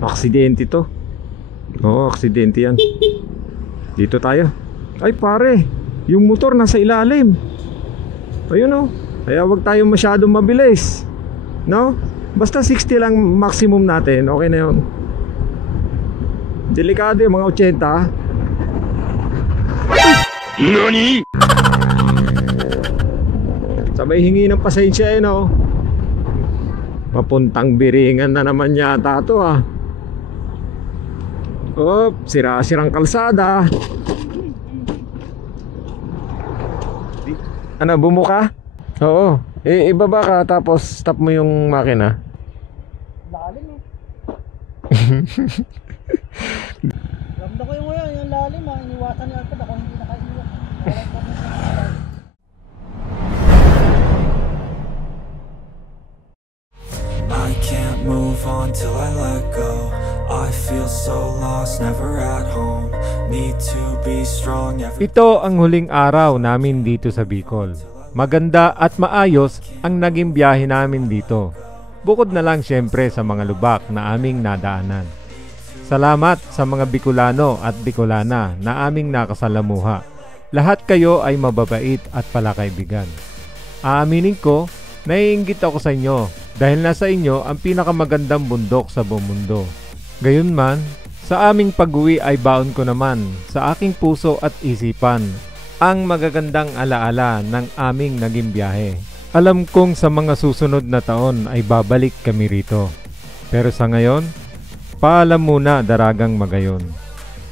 Aksidente to. Oo, aksidente yan. Dito tayo. Ay pare, yung motor nasa ilalim. Ayun oh. Kaya wag tayong masyadong mabilis, no? Basta 60 lang maximum natin. Okay na yun. Delikado yung mga 80. NANI? Sabay hingi ng pasensya no. Papuntang Biringan na naman yata to ah. Oh, sira-sirang kalsada. Ano, bumuka? Oo. Ibaba ka tapos stop mo yung makina. Lalim eh. Ramdam ko yung lalim ah. Iniwasan ni Alfred ako hindi nakaiwas. I can't move on till I let go. I feel so lost, never at home. Need to be strong. Ito ang huling araw namin dito sa Bicol. Maganda at maayos ang naging biyahe namin dito. Bukod na lang syempre sa mga lubak na aming nadaanan. Salamat sa mga Bicolano at Bicolana na aming nakasalamuha. Lahat kayo ay mababait at palakaibigan. Aaminin ko, naiinggit ako sa inyo dahil nasa inyo ang pinakamagandang bundok sa buong mundo. Gayunman, sa aming pag-uwi ay baon ko naman sa aking puso at isipan ang magagandang alaala ng aming naging biyahe. Alam kong sa mga susunod na taon ay babalik kami rito. Pero sa ngayon, paalam muna daragang magayon.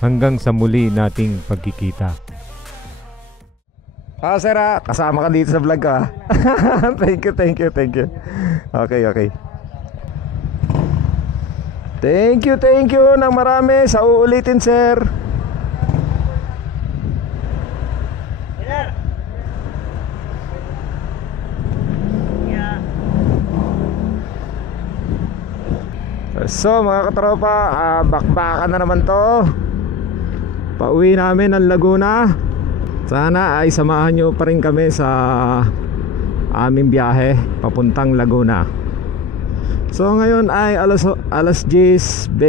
Hanggang sa muli nating pagkikita. Sir, kasama ka dito sa vlog ko Thank you. Okay. Thank you ng marami sa uulitin, sir. So mga katropa, bakbakan na naman to. Pauwi namin ng Laguna. Sana ay samahan nyo pa rin kami sa aming biyahe papuntang Laguna. So ngayon ay alas 10:25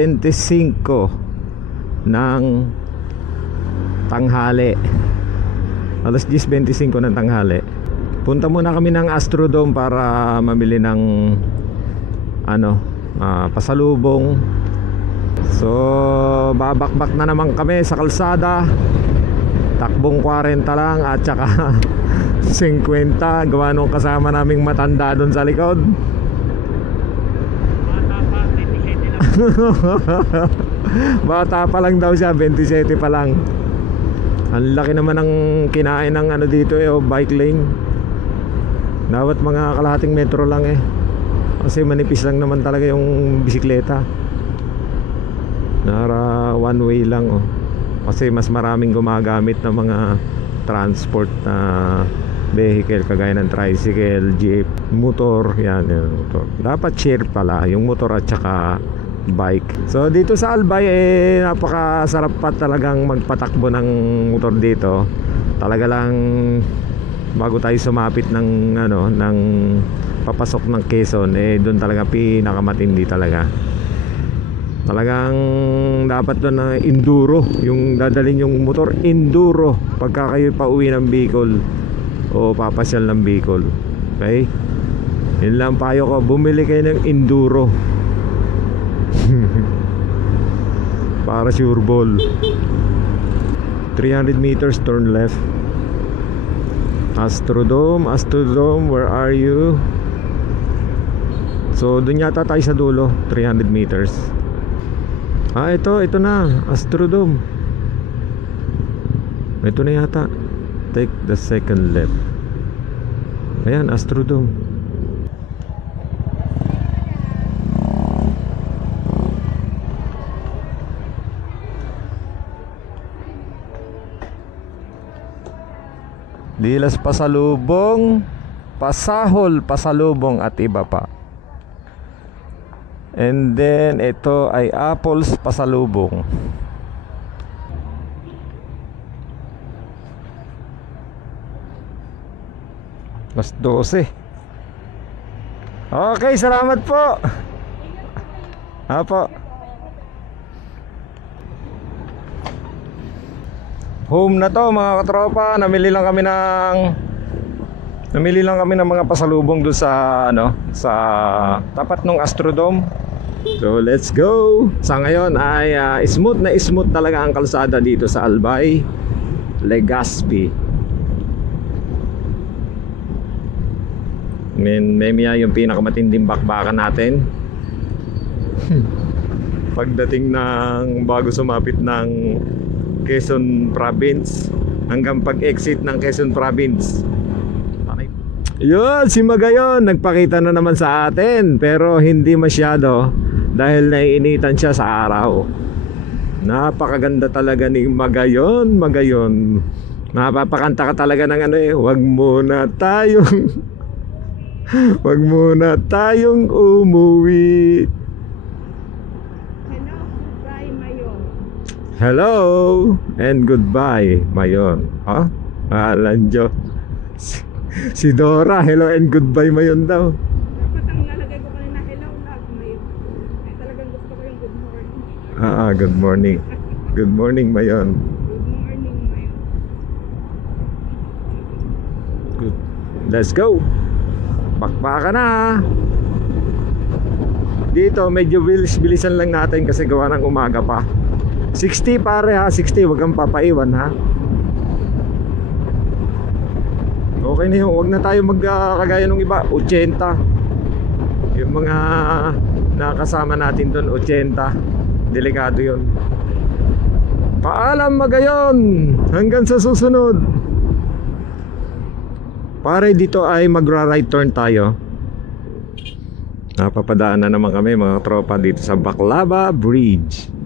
ng tanghali. Alas 10:25 ng tanghali. Punta muna kami ng Astrodome para mamili ng pasalubong. So babakbak na naman kami sa kalsada. Takbong 40 lang at saka 50. Gawa nung kasama naming matanda doon sa likod. Bata pa lang daw siya, 27 pa lang. Ang laki naman ng kinain ng dito bike lane. Dapat mga kalahating metro lang kasi manipis lang naman talaga yung bisikleta. Nara one way lang kasi mas maraming gumagamit ng mga transport na vehicle kagaya ng tricycle, jeep, motor, yan motor. Dapat share pala yung motor at saka bike. So dito sa Albay napakasarap pa talagang magpatakbo ng motor dito. Talaga lang bago tayo sumapit ng ng papasok ng Quezon doon talaga pinakamatindi talaga. Talagang dapat doon na enduro yung dadalhin yung motor, enduro pagka kayo pauwi ng Bicol o papasyal ng Bicol. Okay? Yun lang payo ko, bumili kayo ng enduro. Para sure ball. 300 meters turn left. Astrodome, where are you? So dun yata tayo sa dulo, 300 meters. Ito na, Astrodome. Ito na yata. Take the second left. Ayan, Astrodome. Dilas pasalubong, pasahol pasalubong at iba pa. And then ito ay apples pasalubong. Mas 12. Okay, salamat po. Apo. Home na to mga katropa. Namili lang kami ng mga pasalubong doon sa sa tapat ng Astrodome. So let's go. Sa ngayon ay smooth talaga ang kalsada dito sa Albay, Legazpi. Memia yung pinakamatinding bakbakan natin. Pagdating ng bago sumapit ng Quezon Province hanggang pag-exit ng Quezon Province. Yun, si Magayon nagpakita na naman sa atin, pero hindi masyado dahil naiinitan siya sa araw. Napakaganda talaga ni Magayon. Mapapakanta ka talaga ng wag muna tayong umuwi. Hello and goodbye, Mayon. Ha? Alan Jo. Si Dora, hello and goodbye, Mayon daw. Dapat ang nalagay ko kanina, hello love, Mayon. Ay, talagang gusto ko yung good morning. Good morning. Good morning, Mayon. Good morning, Mayon. Good. Let's go. Bakbaka na. Dito medyo bilisan lang natin kasi gawa ng umaga pa. 60 pare ha, 60, wag kang papaiwan ha. Okay na yun, wag na tayo magkagaya ng iba, 80. Yung mga nakasama natin doon, 80. Delikado yun. Paalam Magayon, hanggang sa susunod. Pare dito ay magra-right turn tayo. Napapadaan na naman kami mga tropa dito sa Baclaba Bridge.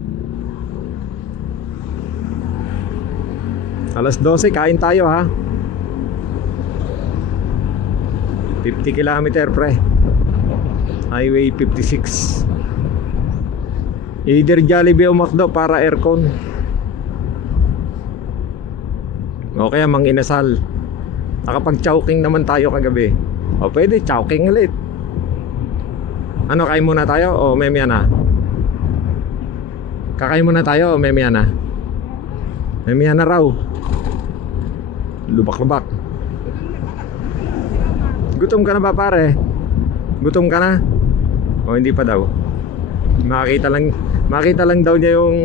Alas 12, kain tayo ha. 50 km pre. Highway 56. Either Jollibee o McDo para aircon. O kaya mang inasal. Nakapag-chowking naman tayo kagabi. O pwede, chowking ulit. Ano, kain muna tayo o memya na? Kakain muna tayo o memya na? Memya na raw. Lubak-lubak. Gutom ka na ba pare? Gutom ka na? O hindi pa daw? Makita lang daw niya yung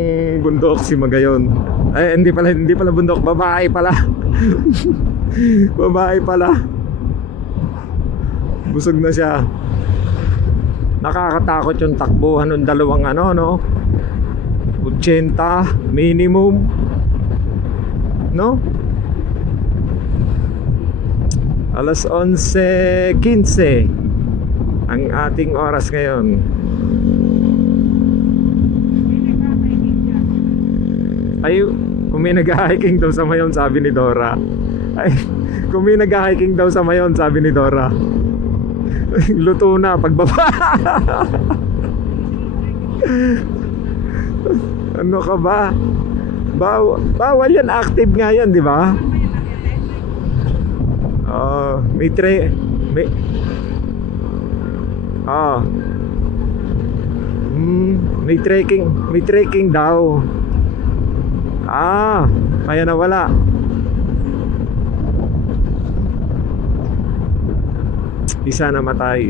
bundok si Magayon. Ay hindi pala bundok, babae pala. Babae pala. Busog na siya. Nakakatakot yung takbuhan ng dalawang 80 minimum. No? Alas 11:15 ang ating oras ngayon. Ay, kung may nag-hiking daw sa Mayon, sabi ni Dora. Ay, kung may nag-hiking daw sa Mayon, sabi ni Dora. Luto na pagbaba. Ano ka ba? Bawal yan, active nga yan, di ba? May trekking daw. Kaya nawala. Isa namatay.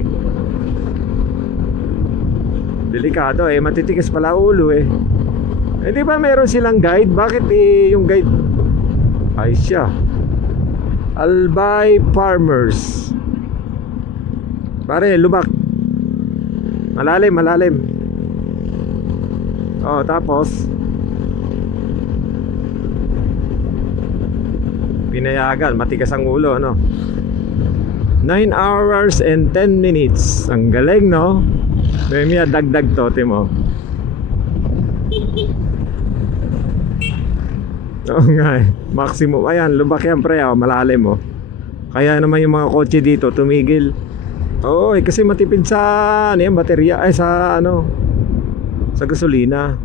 Delikado matitigas pala ulo di ba meron silang guide? Bakit yung guide ay siya Albay Farmers. Pare, lubak. Malalim. Tapos pinayagan, matigas ang ulo 9 hours and 10 minutes. Ang galing, no? Memia, dagdag to, Timo. Oo nga maximum. Ayan, lubak yan pre, malalim Kaya naman yung mga kotse dito tumigil. Kasi matipid sa baterya, sa gasolina.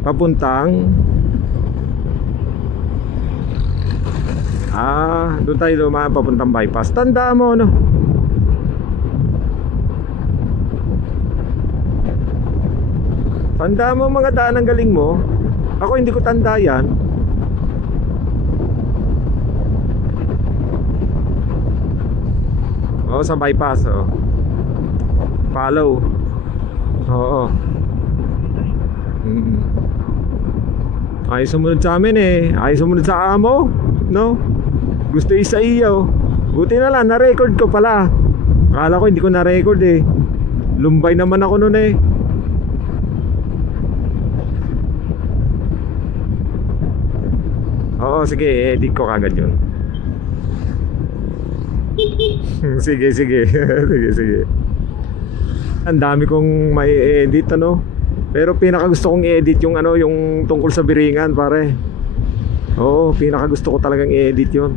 Papuntang doon tayo dumaan papuntang bypass. Tandaan mo Tanda mo mga daan ng galing mo. Ako hindi ko tanda yan. Oo, sa bypass, oh. Follow. Oo. Ay sumunod sa amin eh. Ay sumunod sa amo. No? Gusto isa iyo. Buti na lang, na-record ko pala. Akala ko hindi ko na-record eh. Lumbay naman ako nun eh. Oo, sige, edit ko kagad yun. Sige, sige. Sige, sige. Ang dami kong may edit, ano. Pero pinaka gusto kong edit yung ano, yung tungkol sa Biringan, pare. Oo, pinaka gusto ko talagang edit yun.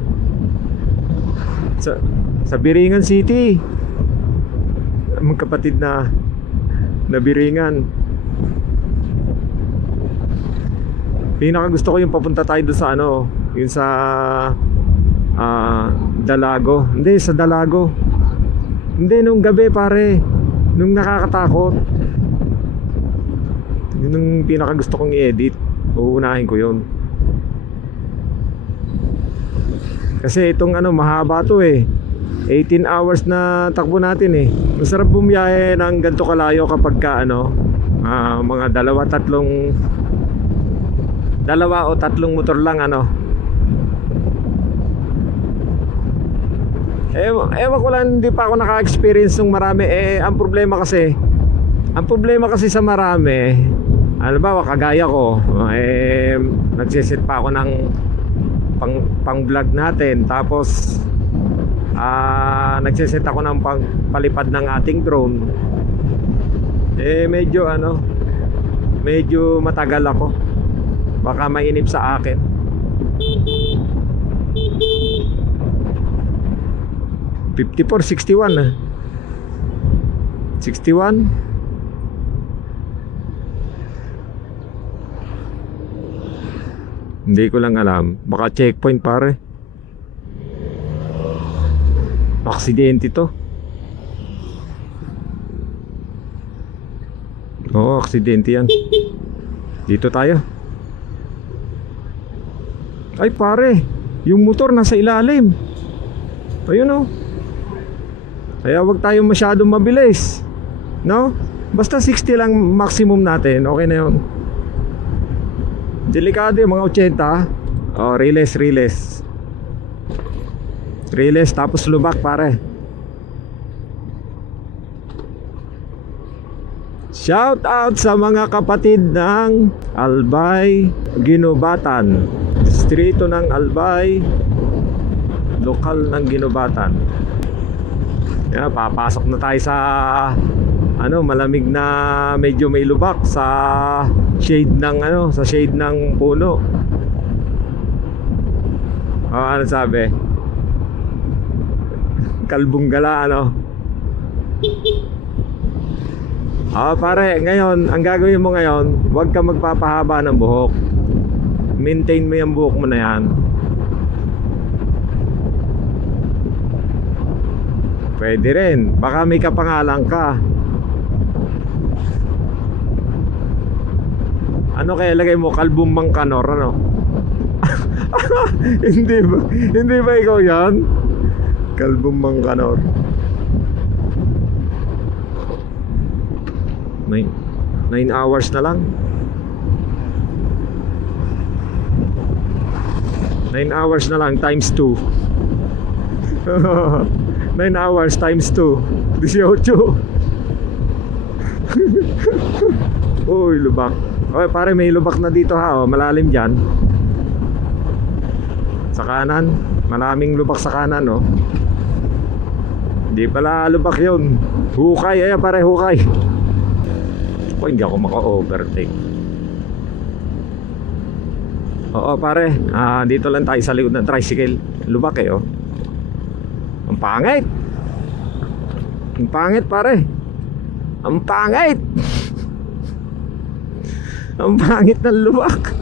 Sa Biringan City. Magkapatid na Biringan. Pinaka gusto ko yung papunta tayo doon sa ano, yung sa Dalago. Hindi, sa Dalago. Hindi, nung gabi pare. Nung nakakatakot. Yun ang pinaka gusto kong i-edit. Uunahin ko yun. Kasi itong ano, mahaba to eh. 18 hours na takbo natin eh. Masarap bumiyahe ng ganito kalayo kapag ka ano, mga dalawa o tatlong motor lang ano. Ewan ko lang, hindi pa ako naka-experience ng marami. Ang problema kasi sa marami, ano ba, kagaya ko, nagsiset pa ako ng pang vlog natin. Tapos nagsiset ako ng palipad ng ating drone. Medyo ano, medyo matagal ako. Baka mainip sa akin. $54, 61 ah. 61. Hindi ko lang alam. Baka checkpoint pare. Aksidente to. Oo, aksidente yan. Dito tayo. Ay pare, yung motor nasa ilalim. Ayun oh. Kaya wag tayong masyadong mabilis, no? Basta 60 lang maximum natin. Okay na yun. Delikado yung mga 80. Oh, release tapos lubak pare. Shout out sa mga kapatid ng Albay, Ginubatan. Distrito ng Albay, lokal ng Ginubatan. Papasok na tayo sa ano, malamig na medyo may lubak sa shade ng ano, sa shade ng puno. Ano sabi? Kalbong gala ano. Pare, ngayon, ang gagawin mo ngayon, huwag ka magpapahaba ng buhok. Maintain mo yung buhok mo na yan. Pwede rin, baka may kapangalan ka. Ano kaya lagay mo? Kalbong Mangkanor, ano? Hindi ba ikaw yan? Kalbong Mangkanor. 9 hours na lang. 9 hours na lang times 2. 9 hours times 2, 18. Uy, lubak. Okay pare, may lubak na dito ha. Malalim dyan. Sa kanan, maraming lubak sa kanan oh. Hindi pala lubak yun. Hukay, ayan pare, hukay. Hindi ako maka-overtake. Oo pare, dito lang tayo sa likod ng tricycle. Lubak eh oh. Ang pangit. Ang pangit pare. Ang pangit. Ang pangit ng lubak.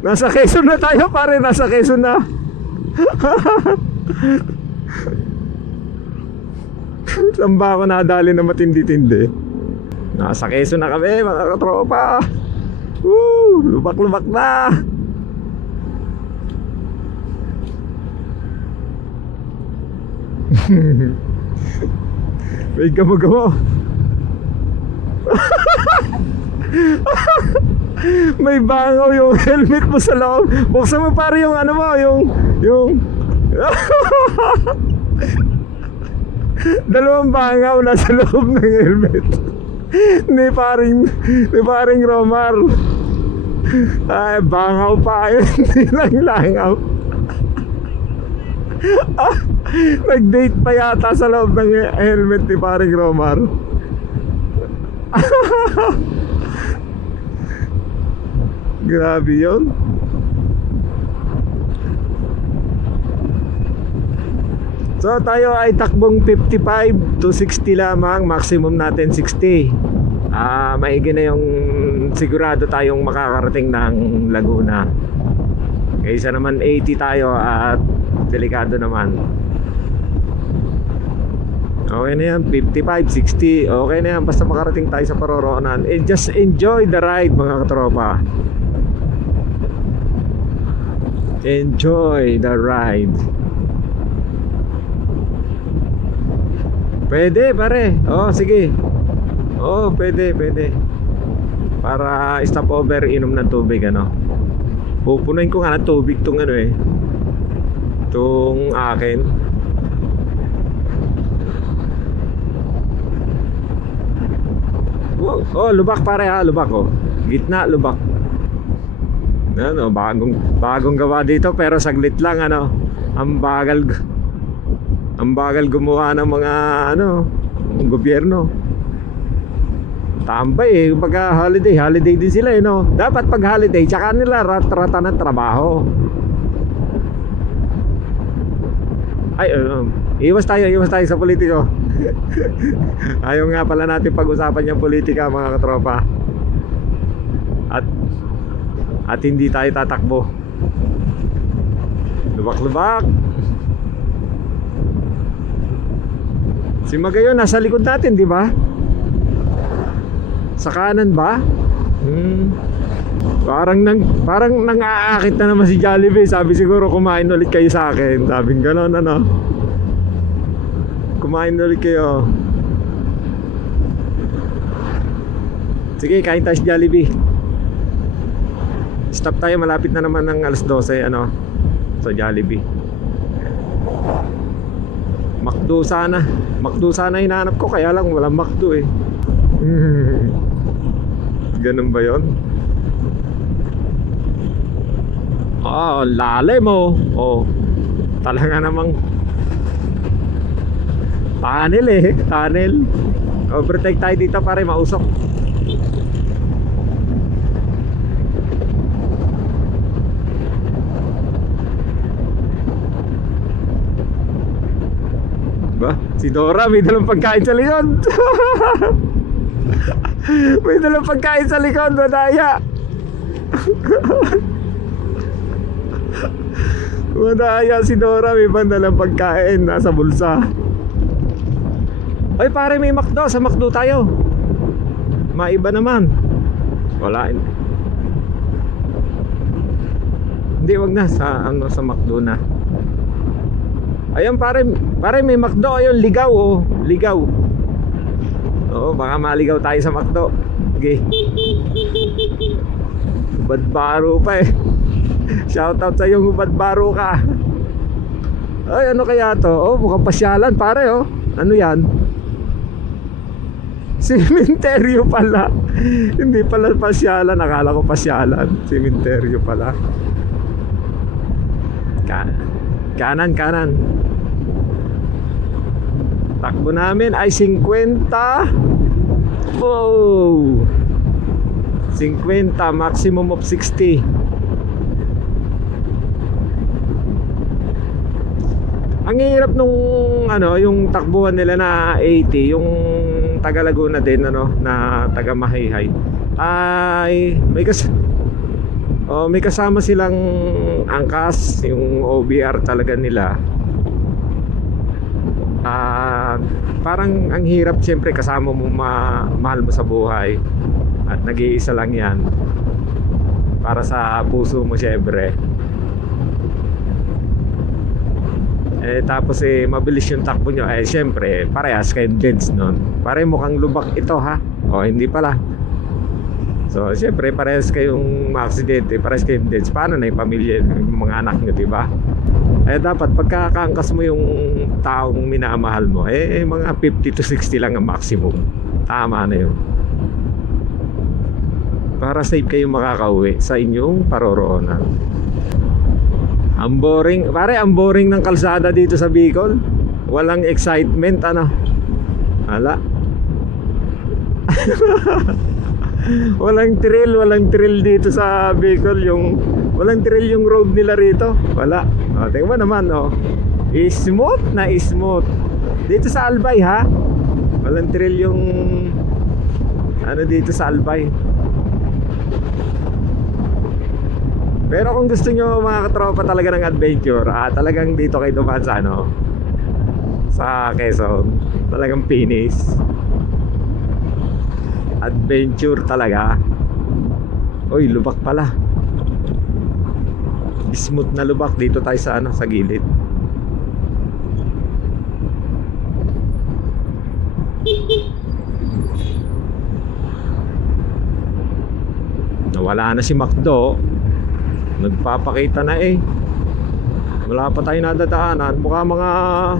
Nasa Quezon na tayo pare. Nasa Quezon na. Saan ba ako nadali na matindi-tindi? Nasa Quezon na kami mga katropa. Woo! Lubak-lubak na. May gamo-gamo. May bangaw yung helmet mo sa loob. Buksan mo pare yung ano mo, yung dalawang bangaw na sa loob ng helmet. Ni paring Romar. Ay, bangaw pa yun. Hindi lang langaw. Nag-date pa yata sa loob ng helmet ni paring Romar. Grabe yun. So tayo ay takbong 55 to 60 lamang. Maximum natin 60. Maigi na yung sigurado tayong makakarating ng Laguna. Kaysa naman 80 tayo at delikado naman. Okay na yan, 55, 60. Okay na yan, basta makarating tayo sa paroroonan. And just enjoy the ride mga katropa. Enjoy the ride. Pwede pare. Oh sige. Oh pwede. Para stop over, inom ng tubig ano. Pupunuin ko nga ng tubig tong ano eh, tong akin. Oh lubak pare ha, lubak oh. Gitna lubak. Ano, bagong gawa dito pero saglit lang ano. Ang bagal gumawa ng mga ano, gobyerno. Tambay eh, pag holiday din sila eh no. Dapat pag holiday tsaka nila rata ng trabaho. Ay, iwas tayo sa politiko. Ayaw nga pala natin pag-usapan yung politika mga katropa. At hindi tayo tatakbo. Lubak-lubak. Si Magayon nasa likod natin, di ba? Sa kanan ba? Parang nang-aakit na naman si Jollibee. Sabi siguro kumain ulit kayo sa akin. Sabing gano'n ano. Kumain ulit kayo. Sige, kain tayo si Jollibee. Stop tayo, malapit na naman ng alas 12 ano, sa Jollibee. McDo sana hinahanap ko, kaya lang walang McDo eh. Ganun ba yun? Lalim oh. Oh, talaga namang tunnel. Overtake tayo dito pare, mausok. Ba? Si Dora may dalang pagkain sa likod. May dalang pagkain sa likod, madaya. Madaya si Dora, may dalang pagkain nasa bulsa. Ay pare, may McDo, sa McDo tayo. Maiba naman. Wala. Hindi, wag na sa McDo na. Ayun pare may McDo, ayun, ligaw oh, ligaw. Oo, baka maligaw tayo sa McDo. Okay. Badbaro pa eh. Shoutout sa iyo, Badbaro ka. Ay, ano kaya to? Oh, mukhang pasyalan pare oh. Ano yan? Sementeryo pala. Hindi pala pasyalan, nakala ko pasyalan. Sementeryo pala. Kanan. Takbo namin ay 50. Wow, 50, maximum of 60. Ang hirap nung ano, yung takbuhan nila na 80, yung taga Laguna din ano, na taga Mahayhay. Ay may kasama silang angkas, yung OBR talaga nila. parang ang hirap siyempre kasama mo mahal mo sa buhay at nag-iisa lang yan para sa puso mo siyempre. Tapos mabilis yung takbo nyo, siyempre parehas kayong deads nun. Pare mukhang lubak ito ha, o hindi pala. So siyempre parehas kayong aksidente, parehas kayong deads. Paano na yung pamilya, yung mga anak nyo, diba? Dapat pagkakaangkas mo yung taong minamahal mo, mga 50 to 60 lang ang maximum. Tama na yun, para safe kayong makakauwi sa inyong paroroonan. Ang boring, pare, ang boring ng kalsada dito sa Bicol. Walang excitement, ano? Hala. Walang thrill dito sa Bicol. Walang thrill yung road nila rito. Wala. Tingnan mo naman, smooth na smooth. Dito sa Albay, ha? Walang thrill yung dito sa Albay. Pero kung gusto nyo mga katropa talaga ng adventure, talagang dito kayo dumaan sa sa Quezon. Talagang finish adventure talaga. Uy, lubak pala. Smooth na lubak. Dito tayo sa sa gilid. Nawala na si Macdo. Nagpapakita na wala pa tayo nadadaanan. Mukha mga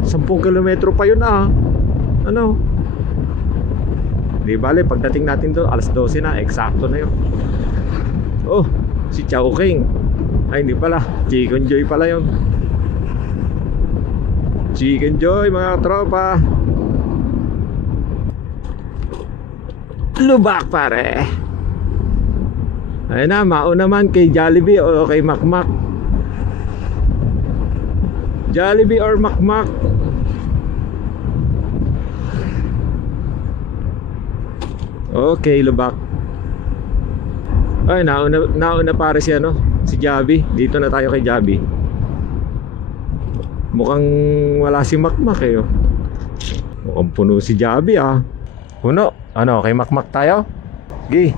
10 kilometro pa yun ano. Di bale, pagdating natin doon alas 12 na, eksakto na yun. Oh, si Chowking. Ay hindi pala, Chicken Joy pala yun. Chicken Joy mga tropa. Lubak pare. Ayun na, mauna man kay Jollibee o kay Macmac. Jollibee or Macmac. Okay, lubak. Ay, nauna pare siya si Javi. Dito na tayo kay Javi. Mukhang wala si Macmac Mukhang puno si Javi Puno. Kay Macmac tayo? Okay,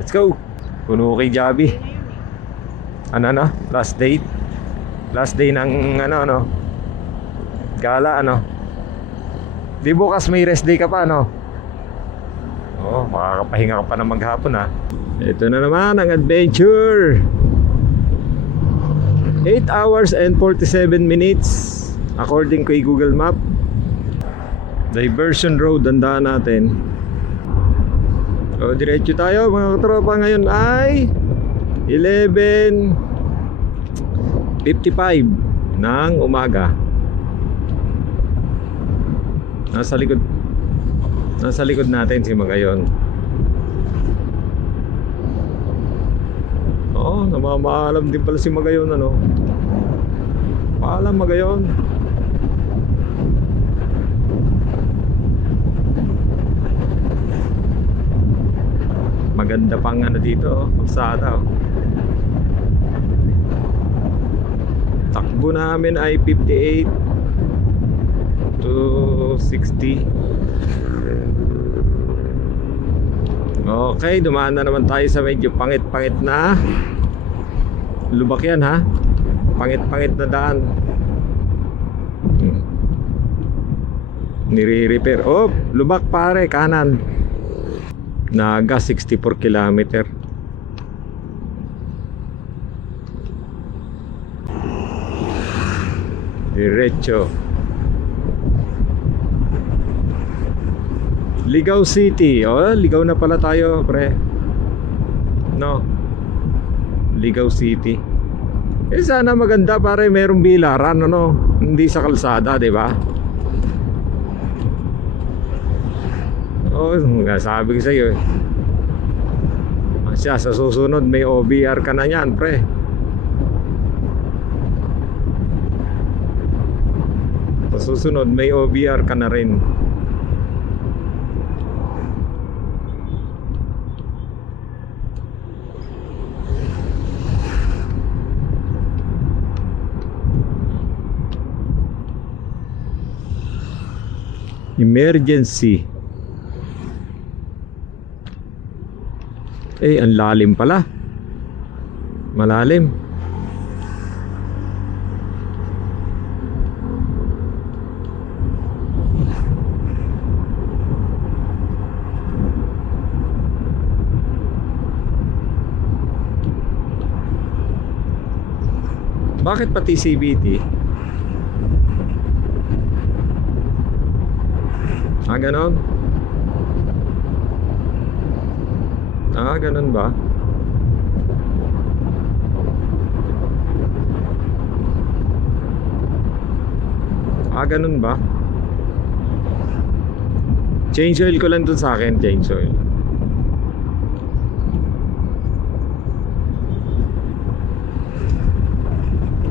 let's go. Puno kay Javi. Last date. Last day ng gala Di bukas may rest day ka pa makakapahinga ka pa na maghapon Ito na naman ang adventure. 8 hours and 47 minutes according kay Google Map. Diversion road ang daan natin. Diretso tayo mga katropa. Ngayon ay 11:55 ng umaga. Nasa likod natin si Magayon. Namamaalam din pala si Magayon Paalam Magayon. Maganda pang dito, kalsada Takbo namin ay 58 to 60. Okay, dumaan na naman tayo sa medyo pangit-pangit na lubak yan pangit-pangit na daan. Nire-repair. Lubak pare, kanan. Naga 64 kilometer. Diretso. Ligao City. Ligaw na pala tayo, pre. Ligao City. Sana maganda pare, merong bilaran hindi sa kalsada, 'di ba? Sabi ko sa iyo sa susunod may OBR ka na yan, pre. Sa susunod may OBR ka na rin. Emergency. Eh, ang lalim pala. Malalim. Bakit pati CBT? Ganon? Ganon ba? Ganon ba? Change oil ko lang dun sa akin, change oil.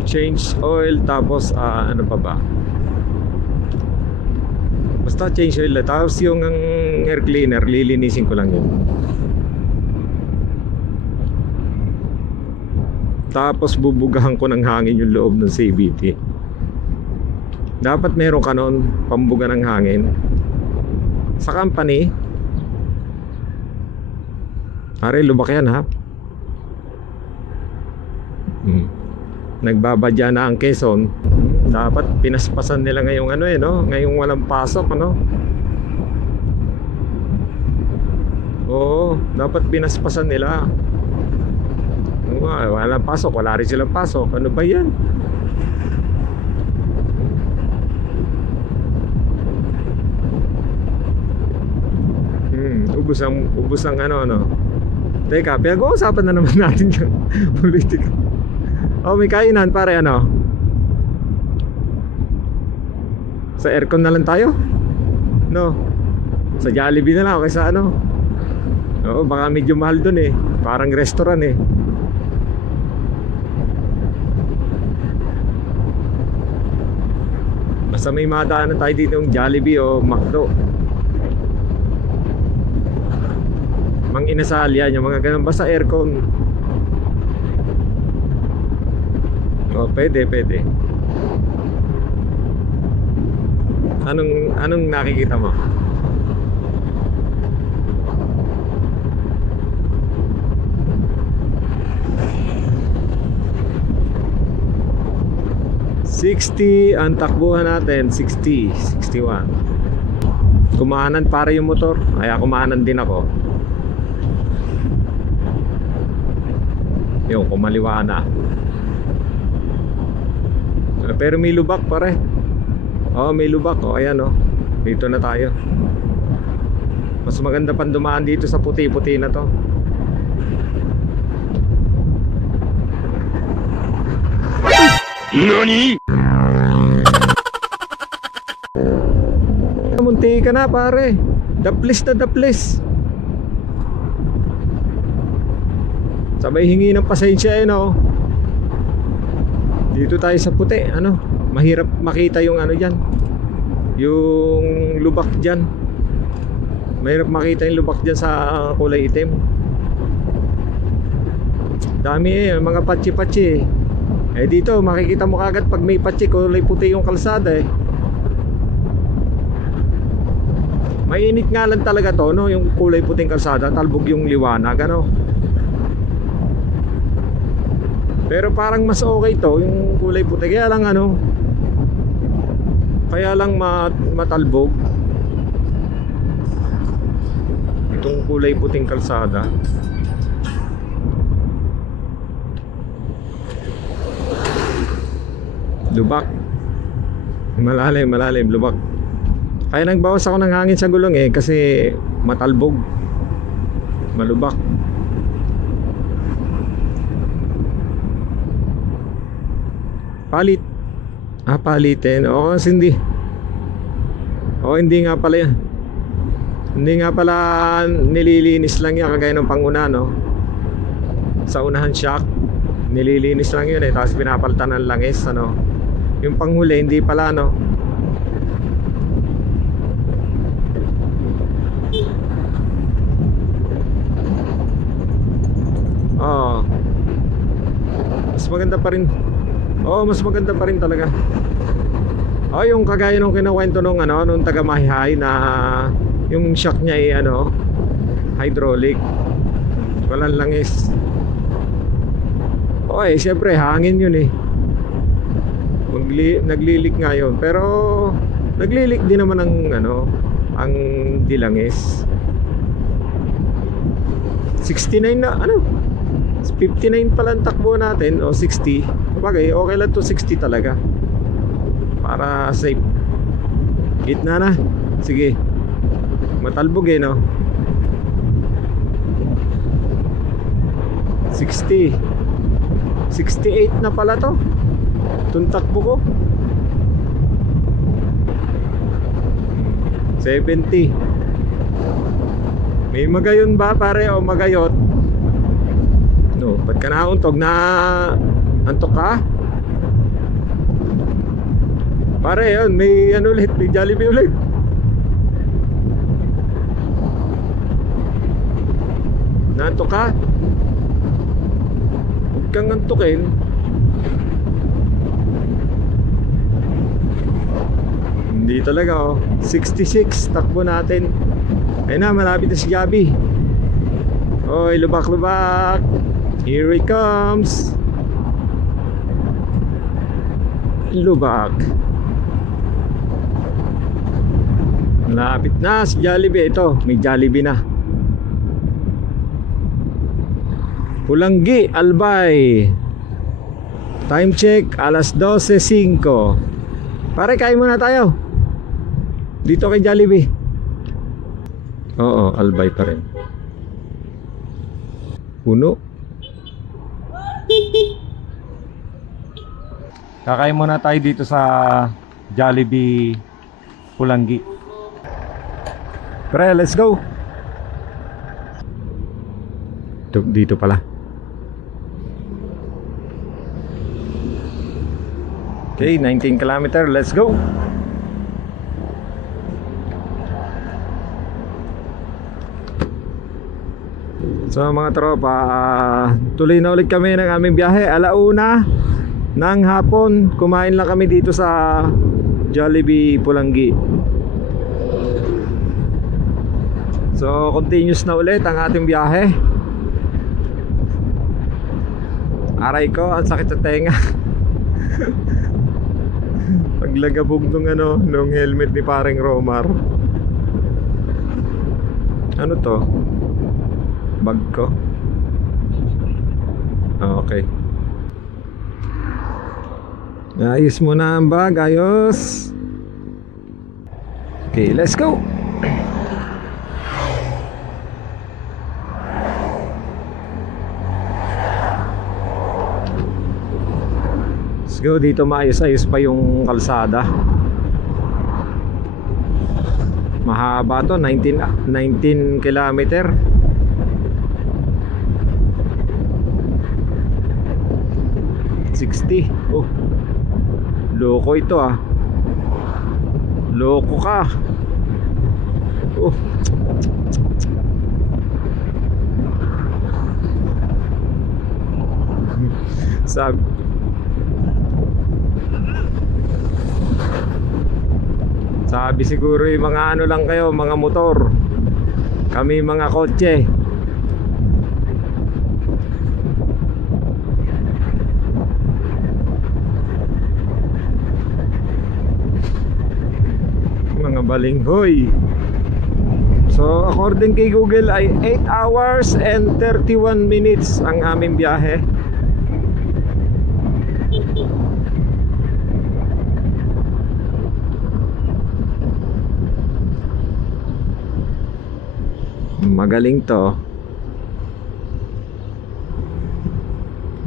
Change oil, tapos ano pa ba? Basta change oil lang. Tapos yung air cleaner, lilinisin ko lang yun. Tapos bubugahan ko ng hangin yung loob ng CVT. Dapat meron ka nun, pambuga ng hangin. Sa company, are lubak yan ha. Nagbabadya na ang Quezon. Dapat pinaspasan nila ngayong ano no? Ngayong walang pasok ano? Oo, dapat pinaspasan nila. Walang pasok, wala rin silang pasok. Ano ba yan? Ubus ang ano. Teka, pinag-uusapan na naman natin yung politika. Oh, may kainan pare ano? Sa aircon na lang tayo? No. Sa Jollibee na lang o kaysa ano? Oo, baka medyo mahal dun eh. Parang restaurant eh. Basta may madaanan tayo dito yung Jollibee o McDo. Mang inasal yan, yung mga ganun. Basta aircon. Oh, pwede. Anong nakikita mo? $60 ang takbuhan natin. 60, 61. Kumanan para yung motor. Kaya kumanan din ako. Yung kumaliwa na. Pero may lubak pare. Oh, may lubak. Oh, ayan oh. Dito na tayo. Mas maganda pang dumaan dito sa puti-puti na to. NANI? Munti ka na pare. Daplis na daplis. Sabay hingi ng pasensya no. Dito tayo sa puti, ano? Mahirap makita yung ano diyan. Yung lubak diyan. Mahirap makita yung lubak diyan sa kulay itim. Dami mga patsi-patsi eh. Eh dito makikita mo kagad pag may patsi kulay puti yung kalsada eh. Mainit nga lang talaga to no, yung kulay puting kalsada, talbog yung liwanag ano. Pero parang mas okay to yung kulay puti. Kaya lang ano, kaya lang matalbog itong kulay puting kalsada. Lubak. Malalim, lubak. Kaya nagbawas ako ng hangin sa gulong eh, kasi matalbog, malubak. Palit. Palitin. Oo, hindi. Oo, hindi nga pala yan. Hindi nga pala nililinis lang yan kagaya ng panguna no. Sa unahan shock, nililinis lang yun eh, tapos pinapalitan ng langis ano. Yung panghuli hindi pala no. Oo. Mas maganda pa rin. Oo, mas maganda pa rin talaga. Oh, yung kagaya nung kinuwento nung ano, nung taga Mahihay na yung shock niya ay ano, hydraulic. Walang langis. Oh, syempre hangin yun eh. Naglilik nga yun. Pero naglilik din naman ang ano, ang dilangis. 69 na ano, 59 pala ang takbo natin o 60. Bagay, okay lang to 60 talaga. Para safe. Gitna na. Sige. Matalbog eh, no? 60. 68 na pala to. Itong takbo ko. 70. May magayon ba pare o magayot? No, ba't ka nauntog na antok ka? Pare yun, may ano ulit, may Jollibee ulit. Naantok ka? Huwag kang antukin. Hindi talaga oh. 66, takbo natin. Ayun na, malapit na si Gabi. Oy, lubak-lubak. Here he comes. Lubak. Malapit na si Jollibee. Ito, may Jollibee na. Pulanggi, Albay. Time check, alas 12:05. Pare, kain muna tayo dito kay Jollibee. Oo, Albay pa rin. Puno. Kakain muna tayo dito sa Jollibee Pulanggi. Pre, let's go. Dito pala. Okay, 19 kilometer, let's go. So mga tropa, tuloy na ulit kami ng aming biyahe. 1:00 ng hapon, kumain lang kami dito sa Jollibee Pulanggi. So continuous na ulit ang ating biyahe. Aray ko, ang sakit sa tenga. Paglagabog nung helmet ni paring Romar. Ano to? Bag ko. Okay. Ayos mo na ang bag. Ayos. Okay, let's go. Let's go. Dito maayos-ayos pa yung kalsada. Mahaba to, 19 kilometer. Oh, loko ito ah. Loko ka. Oh. Sabi siguro yung mga ano lang kayo, mga motor. Kami mga kotse. Mga balinghoy. So according kay Google ay 8 hours and 31 minutes ang aming biyahe. Magaling to.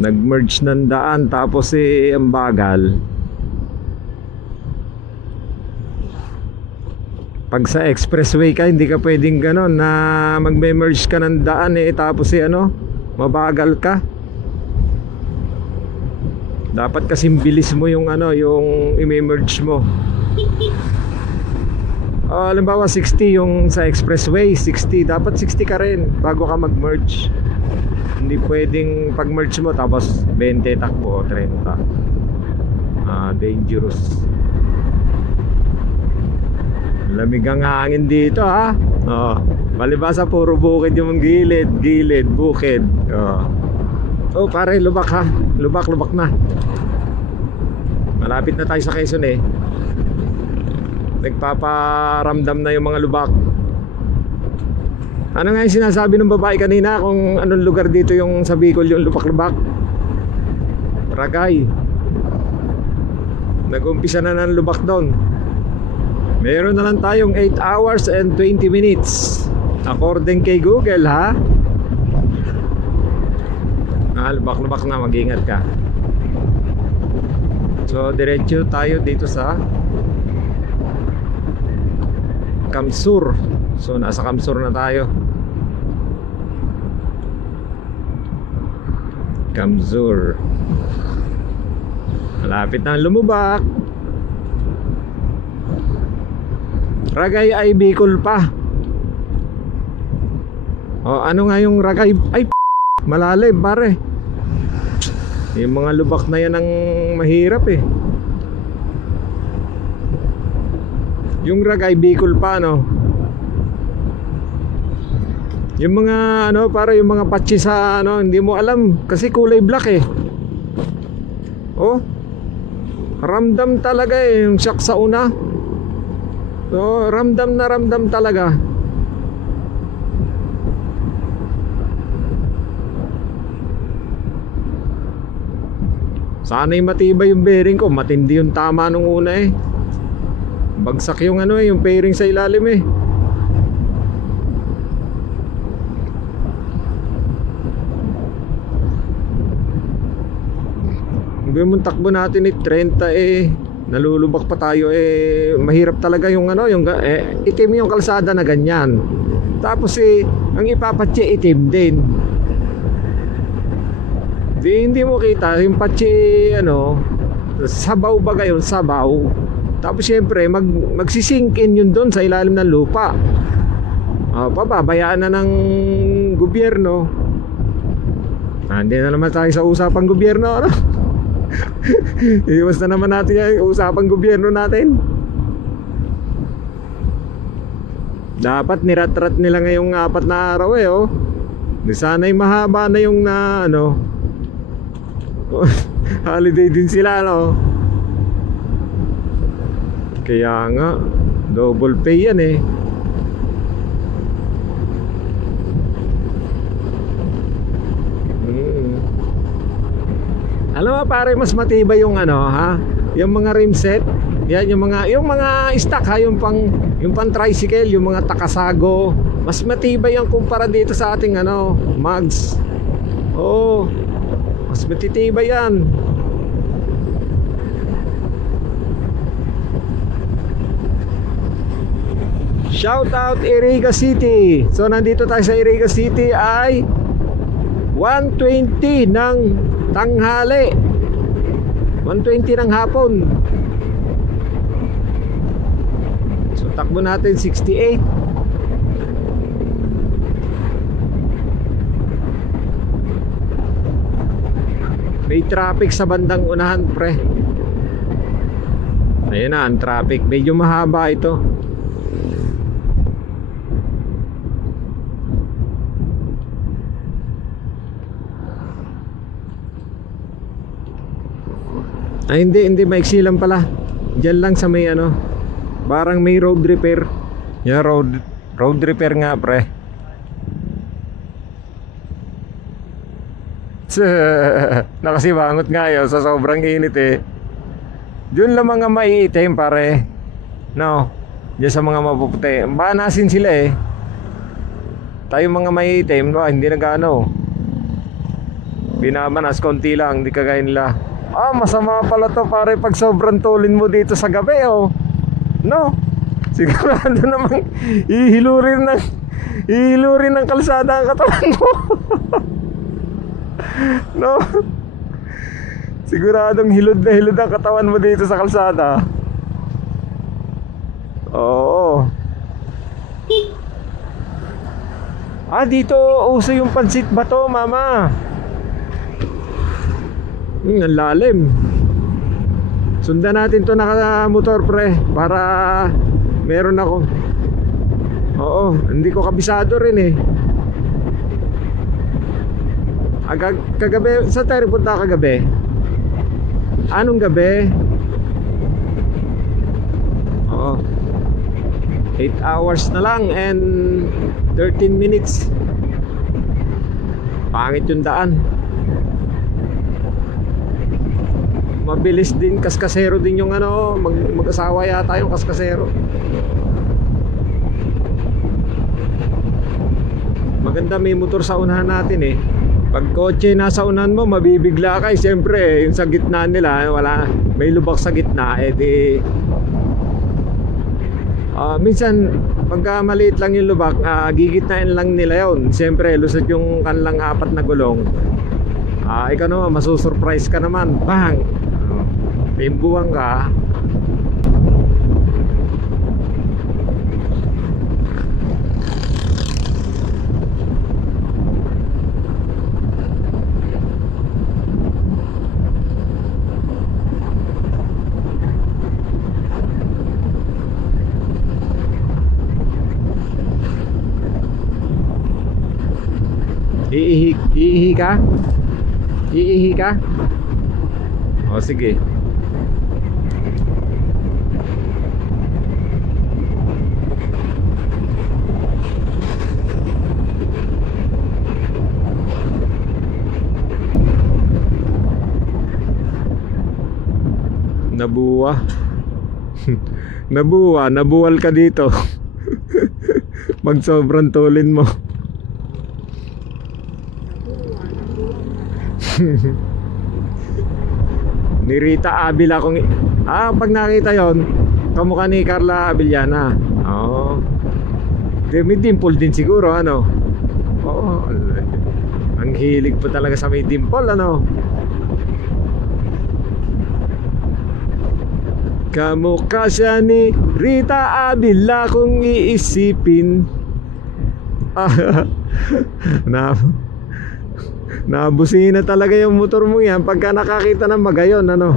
Nag-merge ng daan tapos ang bagal. Pag sa expressway ka, hindi ka pwedeng ganon na magme-merge ka ng daan tapos mabagal ka. Dapat kasing bilis mo yung yung i-merge mo. Halimbawa 60 yung sa expressway, 60, dapat 60 ka rin bago ka mag-merge. Hindi pwedeng pag-merge mo tapos 20 takbo o 30. Dangerous. Lamig ang hangin dito ha. Oh, palibasa puro bukid yung gilid, bukid. Oh, pare, lubak ha. Lubak na. Malapit na tayo sa Quezon eh. Nagpaparamdam na yung mga lubak. Ano nga yung sinasabi ng babae kanina kung anong lugar dito yung sa Bicol yung lubak-lubak? Ragay. Nag-umpisa na ng lubak doon. Meron na lang tayong 8 hours and 20 minutes according kay Google ha. Lubak-lubak na, mag-ingat ka. So diretso tayo dito sa Kamsur. So nasa Kamsur na tayo. Kamsur. Malapit na lumubak. Ragay ay Bicol pa. O ano nga yung Ragay? Ay malalim pare. Yung mga lubak na yan ang mahirap eh. Yung Ragay Bicol pa no. Yung mga ano para yung mga patsi sa ano hindi mo alam kasi kulay black eh. Oh. Ramdam talaga eh yung shock sa una. So, ramdam na ramdam talaga. Sana'y matibay yung bearing ko. Matindi yung tama nung una eh. Bagsak yung ano eh, yung bearing sa ilalim eh. Yung takbo natin eh 30 eh nalulubak pa tayo eh mahirap talaga yung ano yung itim yung kalsada na ganyan. Tapos eh ang ipapatsi itim din. Hindi mo kita yung patsi ano sabaw ba gayon sabaw. Tapos syempre magsisinkin yun doon sa ilalim ng lupa. Pababayaan na ng gobyerno. Hindi na naman tayo sa usapang gobyerno ano? Iwas na naman natin yung usapang gobyerno natin. Dapat niratrat nila ngayong 4 na araw eh oh. Sana'y mahaba na yung na ano holiday din sila no. Kaya nga double pay yan eh. Alam mo pare mas matibay yung ano ha, yung mga rim set. Yan yung mga stock ha, yung pang tricycle, yung mga Takasago. Mas matibay yan kumpara dito sa ating ano, mags. Oh. Mas matitibay yan. Shout out Iriga City. So nandito tayo sa Iriga City ay 1:20 ng tanghali, 1:20 ng hapon. So takbo natin 68. May traffic sa bandang unahan pre. Ayun na ang traffic. Medyo mahaba ito. Ay hindi maiksi lang pala. Diyan lang sa may ano, parang may road repair. Yeah, road repair nga pre. Nakasibangot nga yun sa sobrang init eh. Diyan lang mga maiitim pare. No, diyan sa mga mapuputi. Banasin sila eh. Tayo mga maiitim, hindi nagano. Binamanas konti lang, hindi kagaya nila. Masama pala to pare pag sobrang tulin mo dito sa gabi oh. No? Sigurado namang ihilurin ng kalsada ang katawan mo. No? Siguradong hilod na hilod ang katawan mo dito sa kalsada. Oo. Dito uso yung pansit bato mama. Ang lalim. Sundan natin to naka motor pre para Meron ako. Oo, hindi ko kabisado rin eh. Kagabi, saan tayo punta kagabi? Anong gabi? Oo. 8 hours na lang and 13 minutes. Pangit yung daan. Mabilis din, kaskasero din yung ano, mag-asawa yata yung kaskasero. Maganda may motor sa unahan natin eh. Pag kotse nasa unahan mo, mabibigla ka eh. Siyempre, yung sa gitna nila, wala, may lubak sa gitna, eh di minsan pagka maliit lang yung lubak, gigitnain lang nila yun. Siyempre lusot yung kanilang 4 na gulong. Ikaw naman masusurprise ka naman, bang, timbuwang ka. Iihi ka? Iihi ka? O sige. Nabuwa. Nabuwal ka dito. Pag sobrang tulin mo. Ni Rita Abila kung pag nakita yon, kamukha ni Carla Abellana. Oo. May dimple din siguro, ano. Oo. Ang hilig po talaga sa may dimple, ano. Kamukha siya ni Rita Abila kung iisipin. Nabusina talaga yung motor mo yan pagka nakakita ng magayon, ano.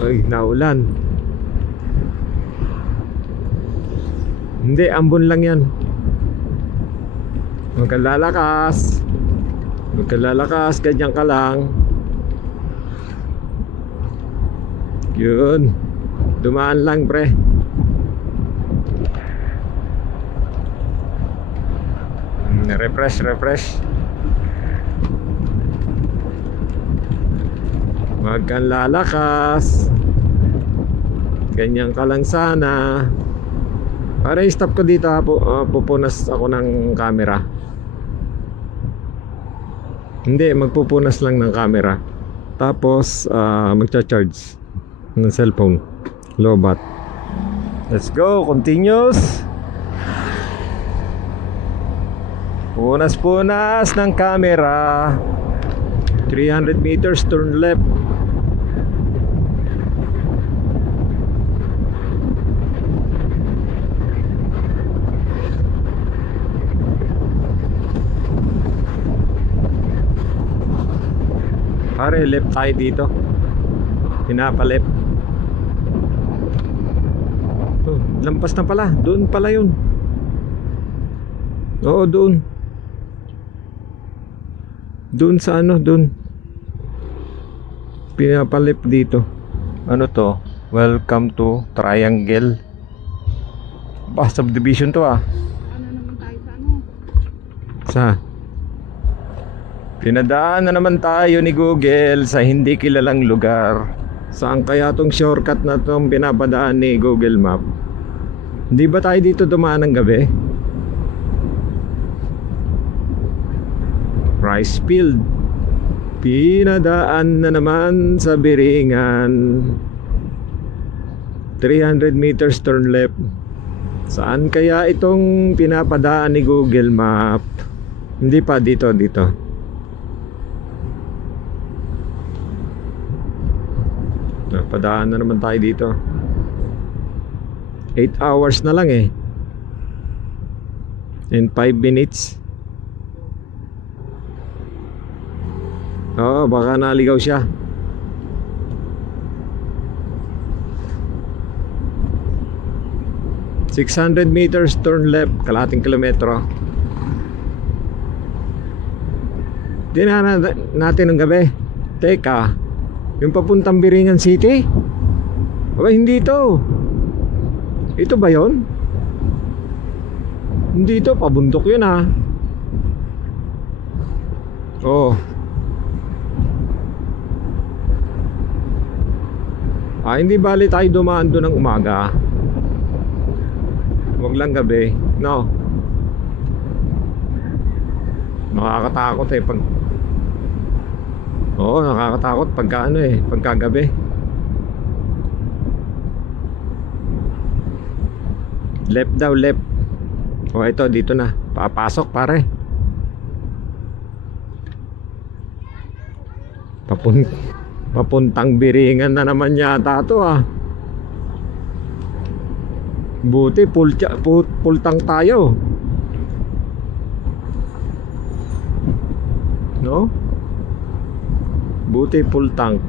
Ay, naulan. Hindi, ambon lang yan. Huwag kang lalakas. Huwag kang lalakas, ganyan ka lang. Yun. Dumaan lang, pre. Refresh. Huwag kang lalakas. Ganyan ka lang sana. Para i-stop ko dito, pupunas ako ng camera. Hindi, magpupunas lang ng camera. Tapos magcha-charge ng cellphone. Low bat. Let's go, continuous. Punas ng camera. 300 meters, turn left. Pare, left tayo dito. Pinapa-left. Lampas na pala. Doon pala yun. Oo, doon. Doon sa ano, doon. Pinapalip dito. Ano to? Welcome to Triangle. Subdivision to ah. Ano naman tayo sa ano? Sa? Pinadaan na naman tayo ni Google sa hindi kilalang lugar. Saan kaya tong shortcut na tong pinapadaan ni Google Map? Hindi ba tayo dito dumaan ng gabi? Rice field. Pinadaan na naman sa Biringan. 300 meters turn left. Saan kaya itong pinapadaan ni Google Map? Hindi pa, dito. Napadaan na naman tayo dito. 8 hours na lang eh. And 5 minutes. Oo, baka naligaw siya. 600 meters turn left, kalahating kilometro. Dinaanan natin ng gabi. Teka, yung papuntang Biringan City? Aba, hindi ito. Ito ba yon? Hindi ito, pabundok yun ah. Oh. Hindi bali tayo dumaan doon ng umaga. Huwag lang gabi. No. Nakakatakot eh pag... Oo, nakakatakot pagka ano eh, pagka gabi. Left daw, left. O ito, dito na. Papasok pare. Papuntang Biringan na naman yata to ah. Buti full tank tayo. No? Buti full tank.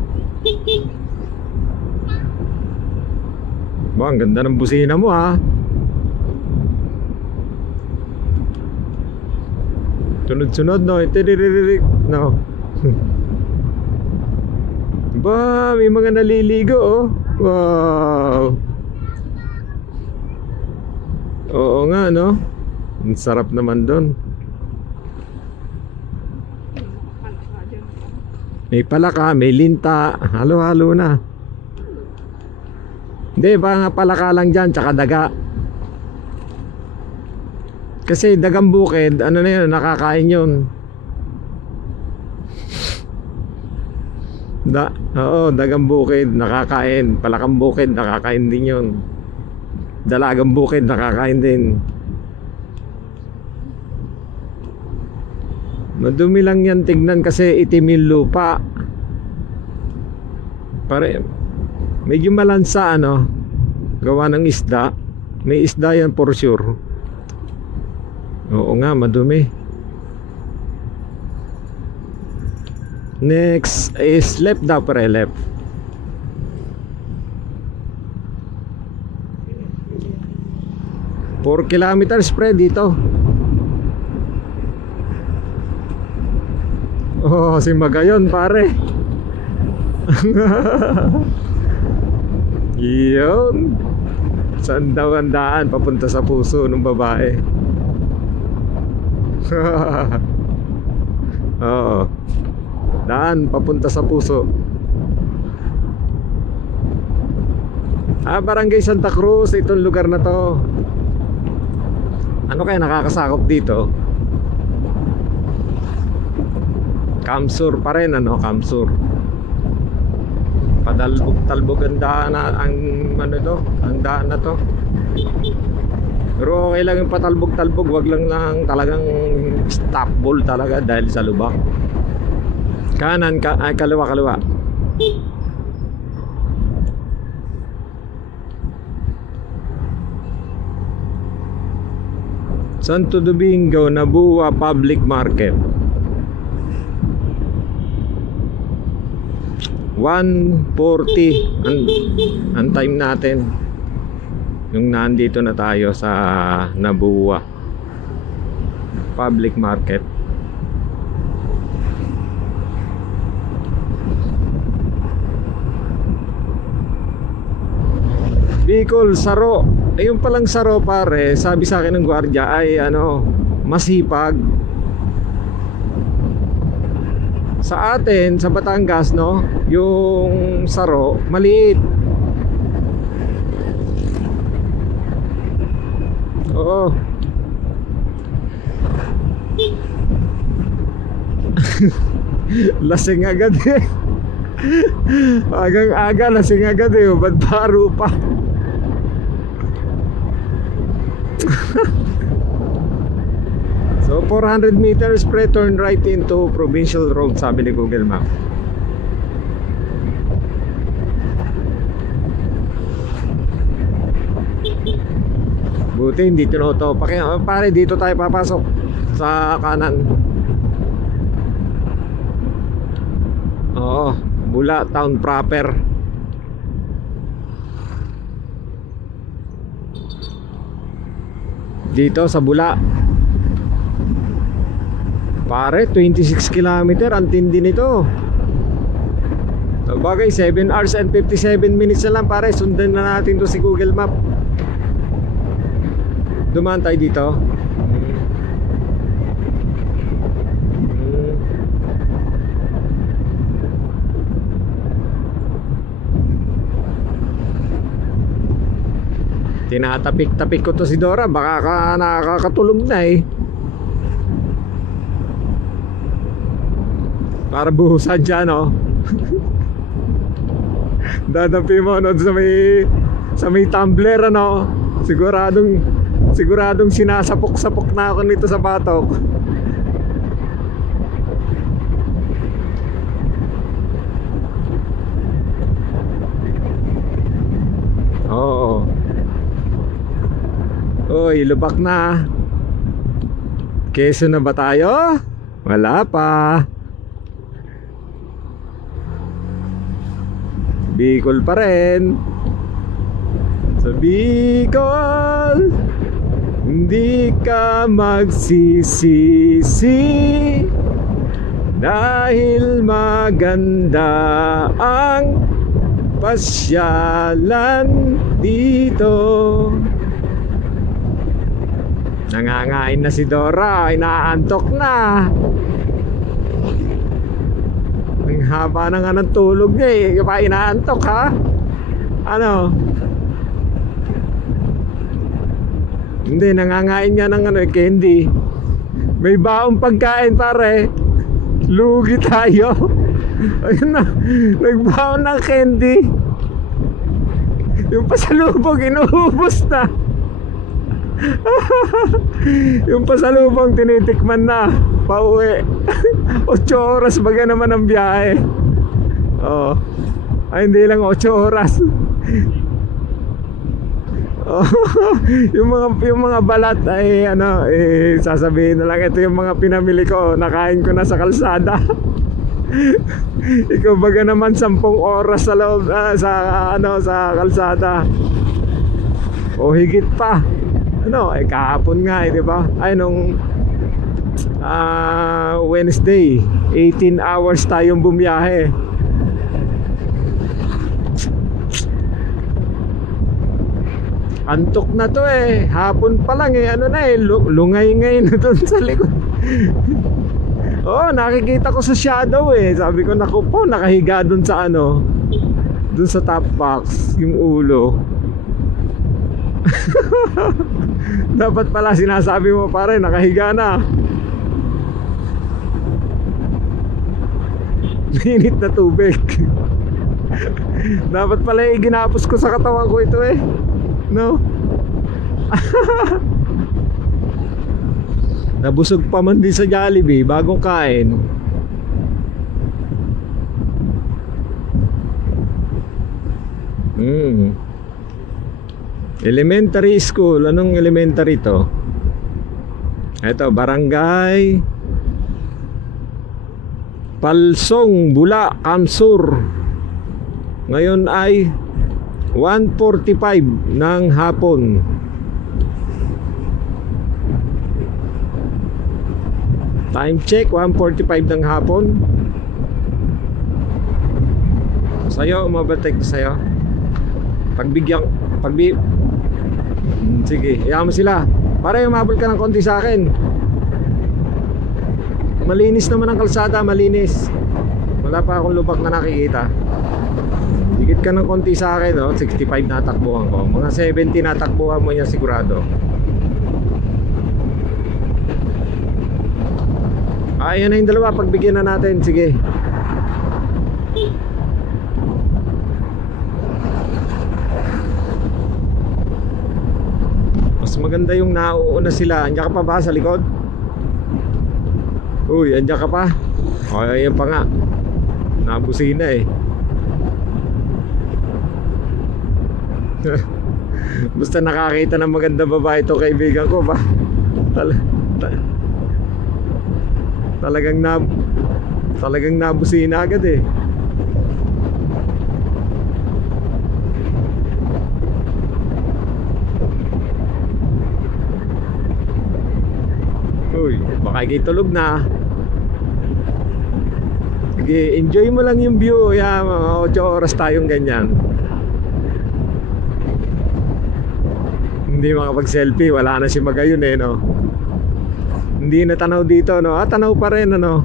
Ba, ang ganda ng busina mo ha. Sunod-sunod no. Itiririk no. Ba, may mga naliligo oh. Wow. Oo nga no. Ang sarap naman doon. May palaka, may linta, halo-halo na. Hindi, baka palaka lang dyan, tsaka daga. Kasi dagang bukid, ano na yun, nakakain yun. Oo, dagang bukid, nakakain. Palakang bukid, nakakain din yun. Dalagang bukid, nakakain din. Madumi lang yan tignan kasi itim yung lupa. Pare, medyo malansa ano. Gawa ng isda. May isda yan for sure. Oo nga, madumi. Next is left daw pare, left. Four kilometers spread dito. Oh, si Magayon pare. Yun. Saan daw ang daan? Papunta sa puso ng babae. Oo. Daan papunta sa puso. Barangay Santa Cruz, itong lugar na to. Ano kaya nakakasakop dito? Kamsur pa rin ano, Kamsur. Padalbog-talbog ang daan na, ang ano to, ang daan na to. Pero okay lang yung patalbog-talbog, wag lang talagang stop ball talaga dahil sa lubak. Kanan ay kaliwa. Santo Domingo, Nabua Public Market. 1:40 ang time natin yung nandito na tayo sa Nabua Public Market. Bicol, Saro. Yung palang Saro pare, sabi sa akin ng gwardiya ay ano, masipag. Sa atin, sa Batangas no, yung Saro, maliit. Oo. Lasing agad eh. Agang-aga lasing agad eh. Ba't baro pa? So 400 meters pre-turn right into Provincial Road, sabi ni Google Map. Buti hindi tinoto. Pare, dito tayo papasok sa kanan. Oo, Bula Town proper. dito sa Bula. Pare, 26 kilometer, ang tindi nito. Bagay, 7 hours and 57 minutes na lang pare. Sundan na natin to si Google Map. Dumaan tayo dito. Tinatapik-tapik ko to si Dora. Baka nakakatulog na eh. Para buhusan dyan, no? Dadampi mo no, sa may tumbler, ano? Siguradong sinasapok-sapok na ako nito sa batok. Oo. Uy, lubak na. Quezon na ba tayo? Wala pa. Bicol pa rin. Sa Bicol, hindi ka magsisisi dahil maganda ang pasyalan dito. Nangangain na si Dora, inaantok na. Ang haba na nga ng tulog niya eh. Pa inaantok ha? Ano? Hindi, nangangain niya ng candy. May baong pagkain pare. Lugi tayo. Ayun na, nagbaon ng candy. Yung pasalubong inuubos na. Yung pasalubong tinitikman na. Pauwi. 8 oras baga naman ang biyahe. Oh. Ay hindi lang 8 oras. Oh. yung mga balat ay ano, sasabihin na lang ito yung mga pinamili ko, nakain ko na sa kalsada. Ikaw baga naman 10 oras sa loob sa kalsada. O higit pa. Ano, kahapon nga di ba? Ay nung Wednesday, 18 hours tayong bumiyahe. Antok na to eh. Hapon pa lang eh. Ano na eh, lungay-ngay na doon sa likod. Oh, nakikita ko sa shadow eh. Sabi ko, naku po, nakahiga doon sa ano, doon sa top box, yung ulo. Dapat pala sinasabi mo pare, nakahiga na. Minit na tubig. Dapat pala ginapos ko sa katawan ko ito eh. No? Nabusog pa man din sa Jollibee bagong kain. Elementary school. Anong elementary to? Ito, Barangay Palsong, Bula, Kamsur. Ngayon ay 1:45 ng hapon. Time check, 1:45 ng hapon. Sa'yo, umabatek sa'yo. Sige, hayaan mo sila. Para umabot ka ng konti sa akin. Malinis naman ang kalsada, malinis. Wala pa akong lubak na nakikita. Higit ka ng konti sa akin, no? 65 na takbuhan ko. Mga 70 na takbuhan mo niya sigurado. Ayan na yung dalawa, pagbigyan na natin. Sige. Mas maganda yung nauuna sila. Andiyan ka pa ba sa likod? Uy, andiyan ka pa? O, ayan pa nga. Nabusina eh. Basta nakakita ng maganda babae ito, kaibigan ko ba? Talagang nabusina agad eh. Uy, baka ikitulog na. Sige, enjoy mo lang yung view. Yeah, mga 8 oras tayong ganyan. Hindi makapag-selfie, wala na si Magayon eh, no? Hindi na tanaw dito, no? Tanaw pa rin, ano?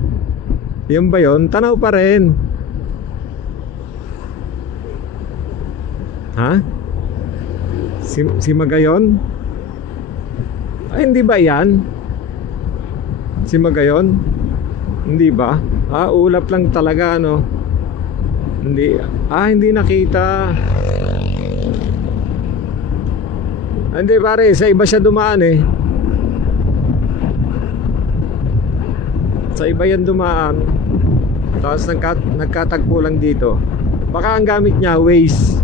Yan ba yun? Tanaw pa rin. Ha? Si Magayon? Ay, hindi ba yan? Si Magayon? Hindi ba? Ulap lang talaga, no? Hindi nakita. Hindi pare, sa iba siya dumaan eh. Sa iba yan dumaan. Tapos nagkatagpo lang dito. Baka ang gamit niya Waze.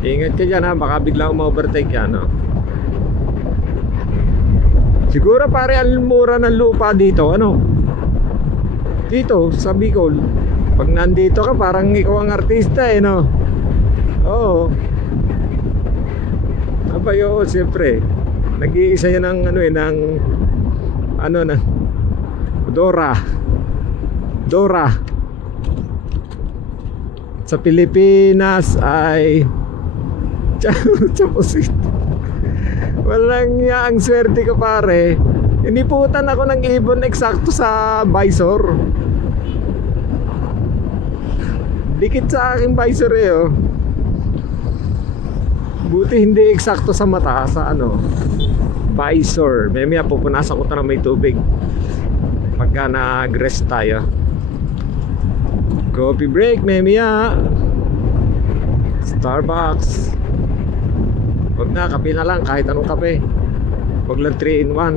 Ingat ka dyan ha, baka bigla ma-overtake yan, no? Siguro pare ang mura ng lupa dito, ano? Dito sa Bicol. Pag nandito ka parang ikaw ang artista eh, no? Oo. Abay, oo, siyempre. Nag-iisa yan ng ng Dora. Sa Pilipinas ay Chapusit. Walang ang swerte ko pare. Iniputan ako ng ibon eksakto sa visor. Dikit sa aking visor eh, oh. Buti hindi eksakto sa mata, sa visor. Mamaya pupunasan ko ito ng may tubig pagka nag-rest tayo. Coffee break mamaya. Starbucks. Huwag na, kape na lang, kahit anong kape. Huwag lang 3-in-1.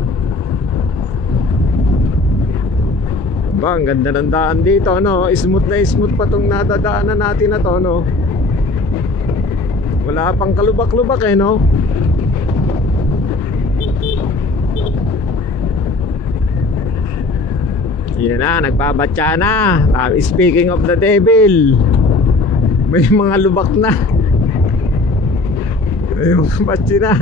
Ba, ang ganda ng daan dito, no? Smooth na smooth pa tong nadadaanan natin na to, no? Wala pang kalubak-lubak eh, no? Yan na, nagbabatya na. Speaking of the devil, may mga lubak na. May mga batya na.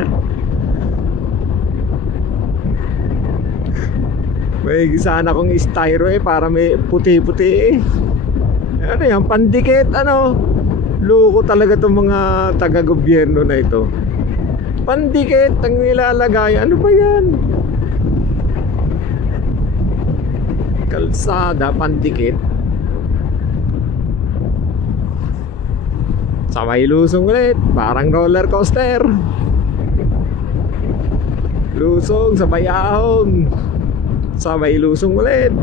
May sana kong styro eh, para may puti-puti eh. Ano yan, pandikit, ano? Loko talaga itong mga taga-gobyerno na ito. Pandikit ang nilalagay. Ano ba yan? Kalsada, pandikit. Sabay lusong ulit, parang roller coaster. Lusong, sabay ahon. Sabay lusong ulit.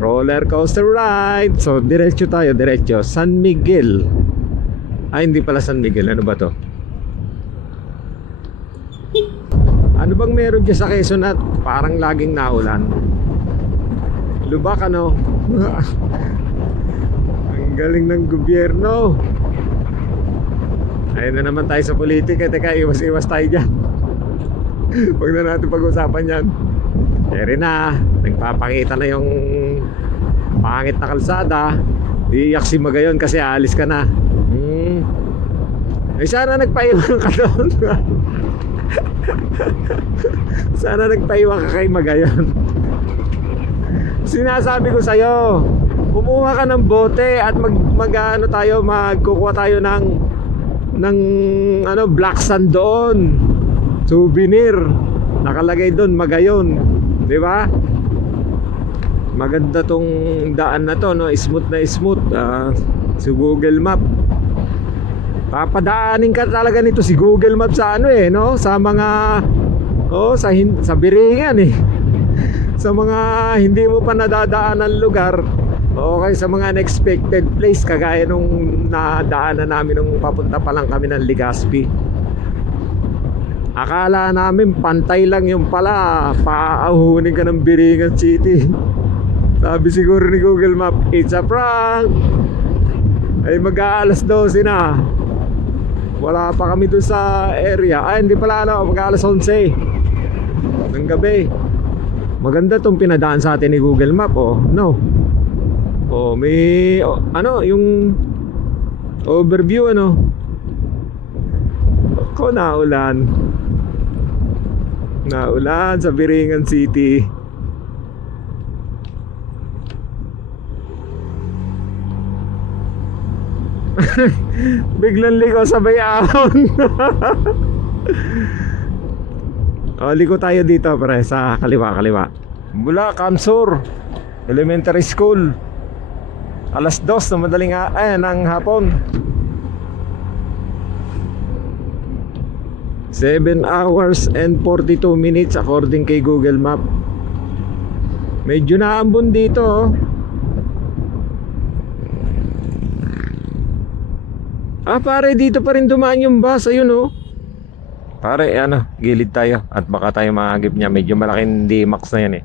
Roller coaster ride. So diretso tayo, diretso San Miguel. Ay, hindi pala San Miguel. Ano ba to? Ano bang meron dyan sa Quezon at parang laging naulan? Lubak, ano? Ang galing ng gobyerno. Ayun na naman tayo sa politika. Teka, iwas-iwas tayo dyan. Huwag na natin pag-usapan yan. Eri na, nagpapakita na yung pangit na kalsada. Iiyak si Magayon kasi aalis ka na. Eh sana nagpaiwan ka doon. Sana nagpaiwan ka kay Magayon. Sinasabi ko sa'yo, kumuha ka ng bote at magkukuha tayo ng black sand doon. Souvenir. Nakalagay doon Magayon. 'Di ba? Maganda tong daan na to, no? Smooth na smooth. Si Google Map. Papadaanin ka talaga nito si Google Map sa no? Sa mga sa Biringan eh. Sa mga hindi mo pa nadadaanan lugar. Okay, sa mga unexpected place kagaya nung nadaanan namin nung papunta pa lang kami ng Legazpi. Akala namin pantay lang yung pala, paahunin ka ng Biringan City. Sabi siguro ni Google Map, it's a prank. Ay mag-aalas 12 na. Wala pa kami dun sa area. Ay hindi pala, mag-aalas 11 ng gabi. Maganda tong pinadaan sa atin ni Google Map, no? Oh, may ano, yung overview ano. Ako naulan. Naulan sa Biringan City. Biglang liko sabay ahon. Oh, liko tayo dito pre sa kaliwa. Mula Kamsur Elementary School. Alas 2 na madaling ng hapon. 7 hours and 42 minutes according kay Google Map. Medyo naambon dito oh. Pare, dito pa rin dumaan yung bus. Ayun oh. Pare, ano, gilid tayo. At baka tayo mahagip niya. Medyo malaking D-Max na yan eh.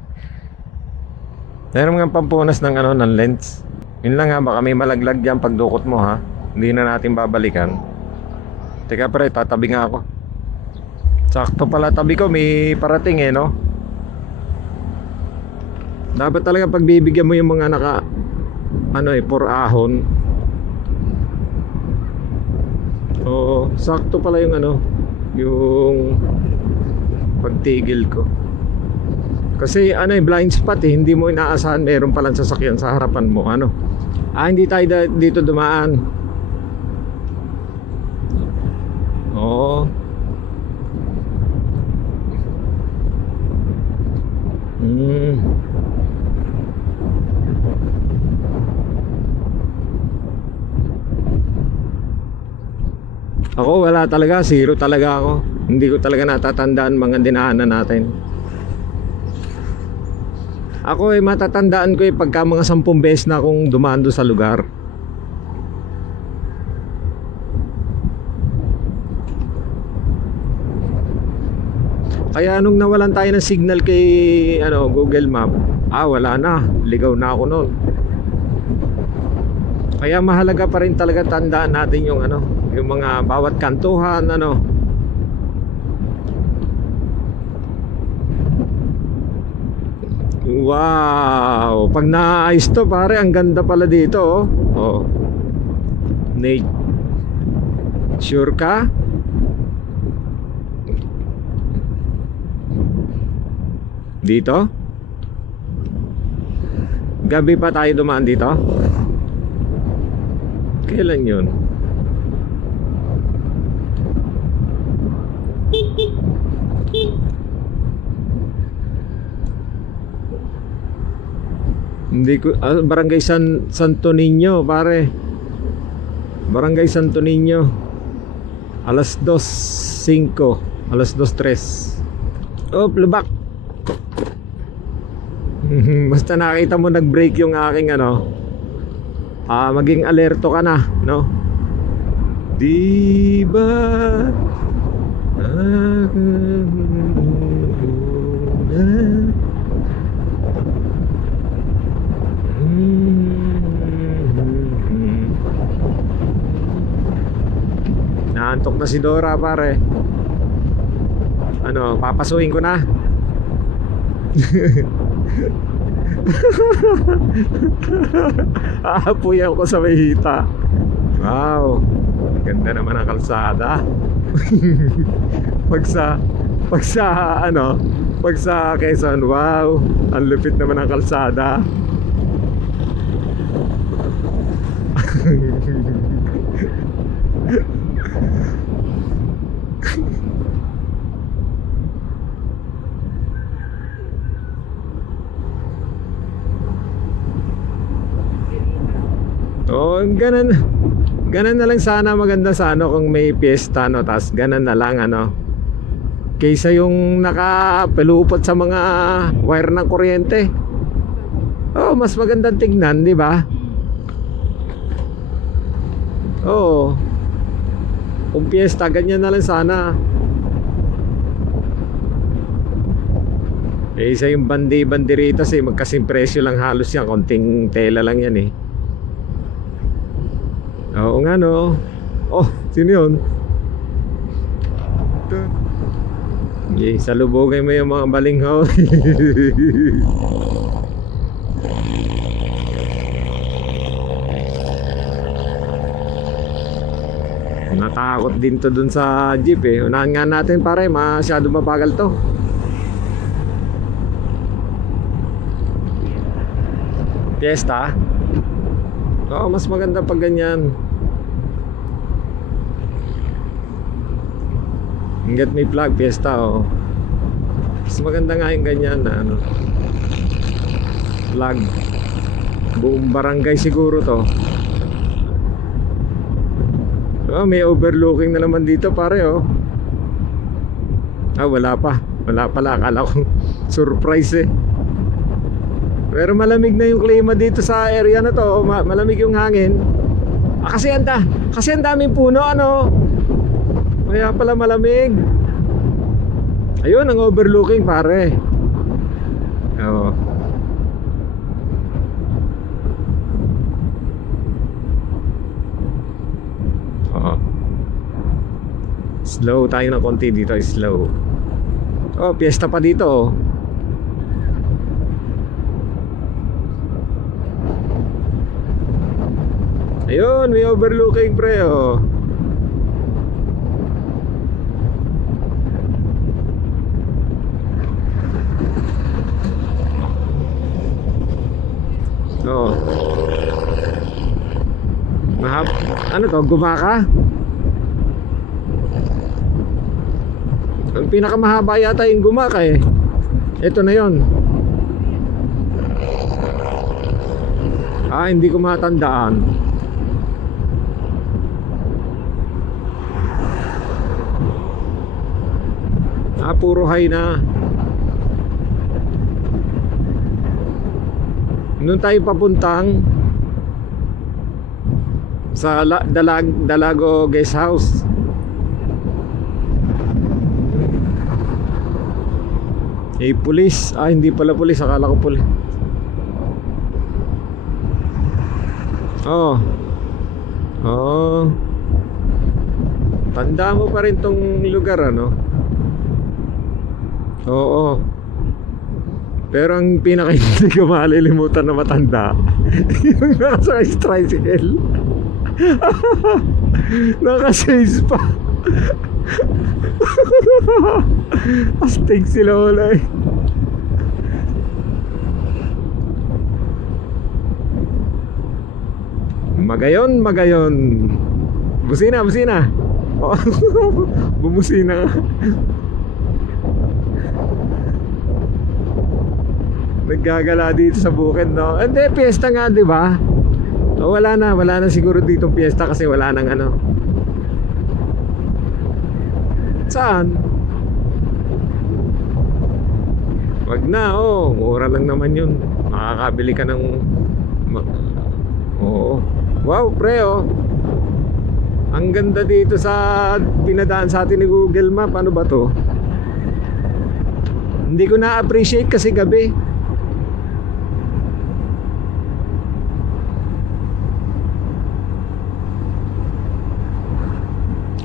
Meron nga pampunas ng ano, ng lens. Yun lang ha, baka may malaglag dyan pagdukot mo ha. Hindi na natin babalikan. Teka pare, tatabi nga ako. Sakto pala tabi ko, may parating eh no. Dapat talaga pagbibigyan mo yung mga for ahon. Oo, sakto pala yung yung pagtigil ko. Kasi blind spot eh, hindi mo inaasahan meron palang sasakyan sa harapan mo. Hindi tayo dito dumaan. Oo. Ako wala talaga, zero talaga ako. Hindi ko talaga natatandaan mga dinaanan natin. Ako matatandaan ko pagka mga 10 beses na akong dumaan doon sa lugar. Kaya nung nawalan tayo ng signal kay Google Map, wala na, ligaw na ako noon. Kaya mahalaga pa rin talaga tandaan natin yung yung mga bawat kantuhan Wow, pag naayos to pare, ang ganda pala dito oh. Nate, sure ka? Dito? Gabi pa tayo dumaan dito? Kailan yun? Hindi ko Barangay Santo Niño pare. Barangay Santo Niño. Alas 2:05, alas 2:03. Oh, lubak. Basta nakita mo nag-break yung aking maging alerto ka na, no? Di ba naantok na si Dora pare. Papasuhin ko na. Aapuyan ko sa mahita. Wow, ganda naman ang kalsada. Pag sa Quezon, wow, ang lupit naman ang kalsada. Oh, ganun na lang sana, maganda sa kung may piyesta tas ganun na lang kaysa yung nakapalupot sa mga wire ng kuryente. Oh, mas magandang tignan, di ba? Oh, kung piyesta ganyan na lang sana. Isa yung banderitas magkasing presyo lang halos yan, konting tela lang yan Oo nga no. Oh, sino yun? Salubogay mo yung mga balinghaw. Nakatakot din to dun sa jeep eh. Unahan nga natin pare, masyado mabagal to. Fiesta? Oo, mas maganda pag ganyan. Hanggat may flag, Fiesta oh. Mas maganda nga yung ganyan na ano, flag. Buong barangay siguro to. Oh, may overlooking na naman dito pare oh. Ah, wala pa. Wala pala, akala ko surprise eh. Pero malamig na yung klima dito sa area na to. Malamig yung hangin. Ah, kasi ang daming puno ano. Kaya pala malamig. Ayun ang overlooking pare. Oo. Slow tayo ng konti dito, slow. Oh, piyesta pa dito oh. Ayun, may overlooking pre oh. Oh. Ano to, gumaka? Ang pinakamahaba yata yung gumaka eh. Ito na yon. Ah, hindi ko matandaan. Ah, puro high na. Noon tayo papuntang sa Dalago Guest House. Eh, pulis. Ah, hindi pala pulis. Akala ko pulis. Oh. Oh. Tanda mo pa rin tong lugar, ano? Oo. Pero ang pinaka hindi ko malilimutan na matanda yung nakasakay sa tricycle. Nakasize pa. Astig sila wala eh. Magayon. Busina. Oh, bumusina. Naggagala dito sa bukid, no? Hindi, piyesta nga, di ba? Oh, wala na siguro dito piyesta kasi wala nang ano. Saan? Wag na, oh. Mura lang naman yun. Makakabili ka ng oo. Wow, pre, oh. Ang ganda dito sa pinadaan sa atin ni Google Map. Ano ba to? Hindi ko na-appreciate kasi gabi.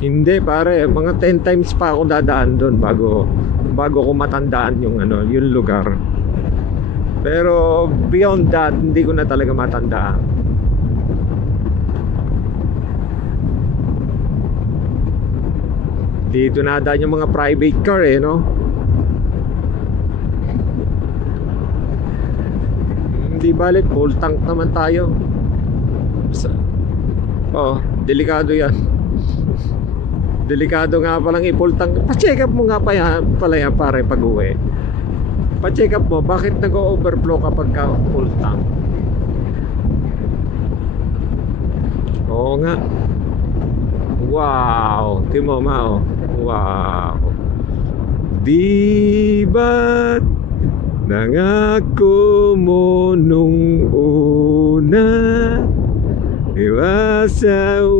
Hindi pare, mga 10 times pa ako dadaan doon bago ko matandaan yung ano, yung lugar. Pero beyond that, hindi ko na talaga matandaan. Dito na daan yung mga private car eh, no? Hindi balik, full tank naman tayo. Oh, delikado yan. Delikado nga palang i-full tank. Pa-check up mo nga pala yan pare pag uwi. Pa-check up mo, bakit nag-overflow kapag ka full tank? Oo nga. Wow, timo mao. Wow. Di ba't nangako mo nung una, iwasan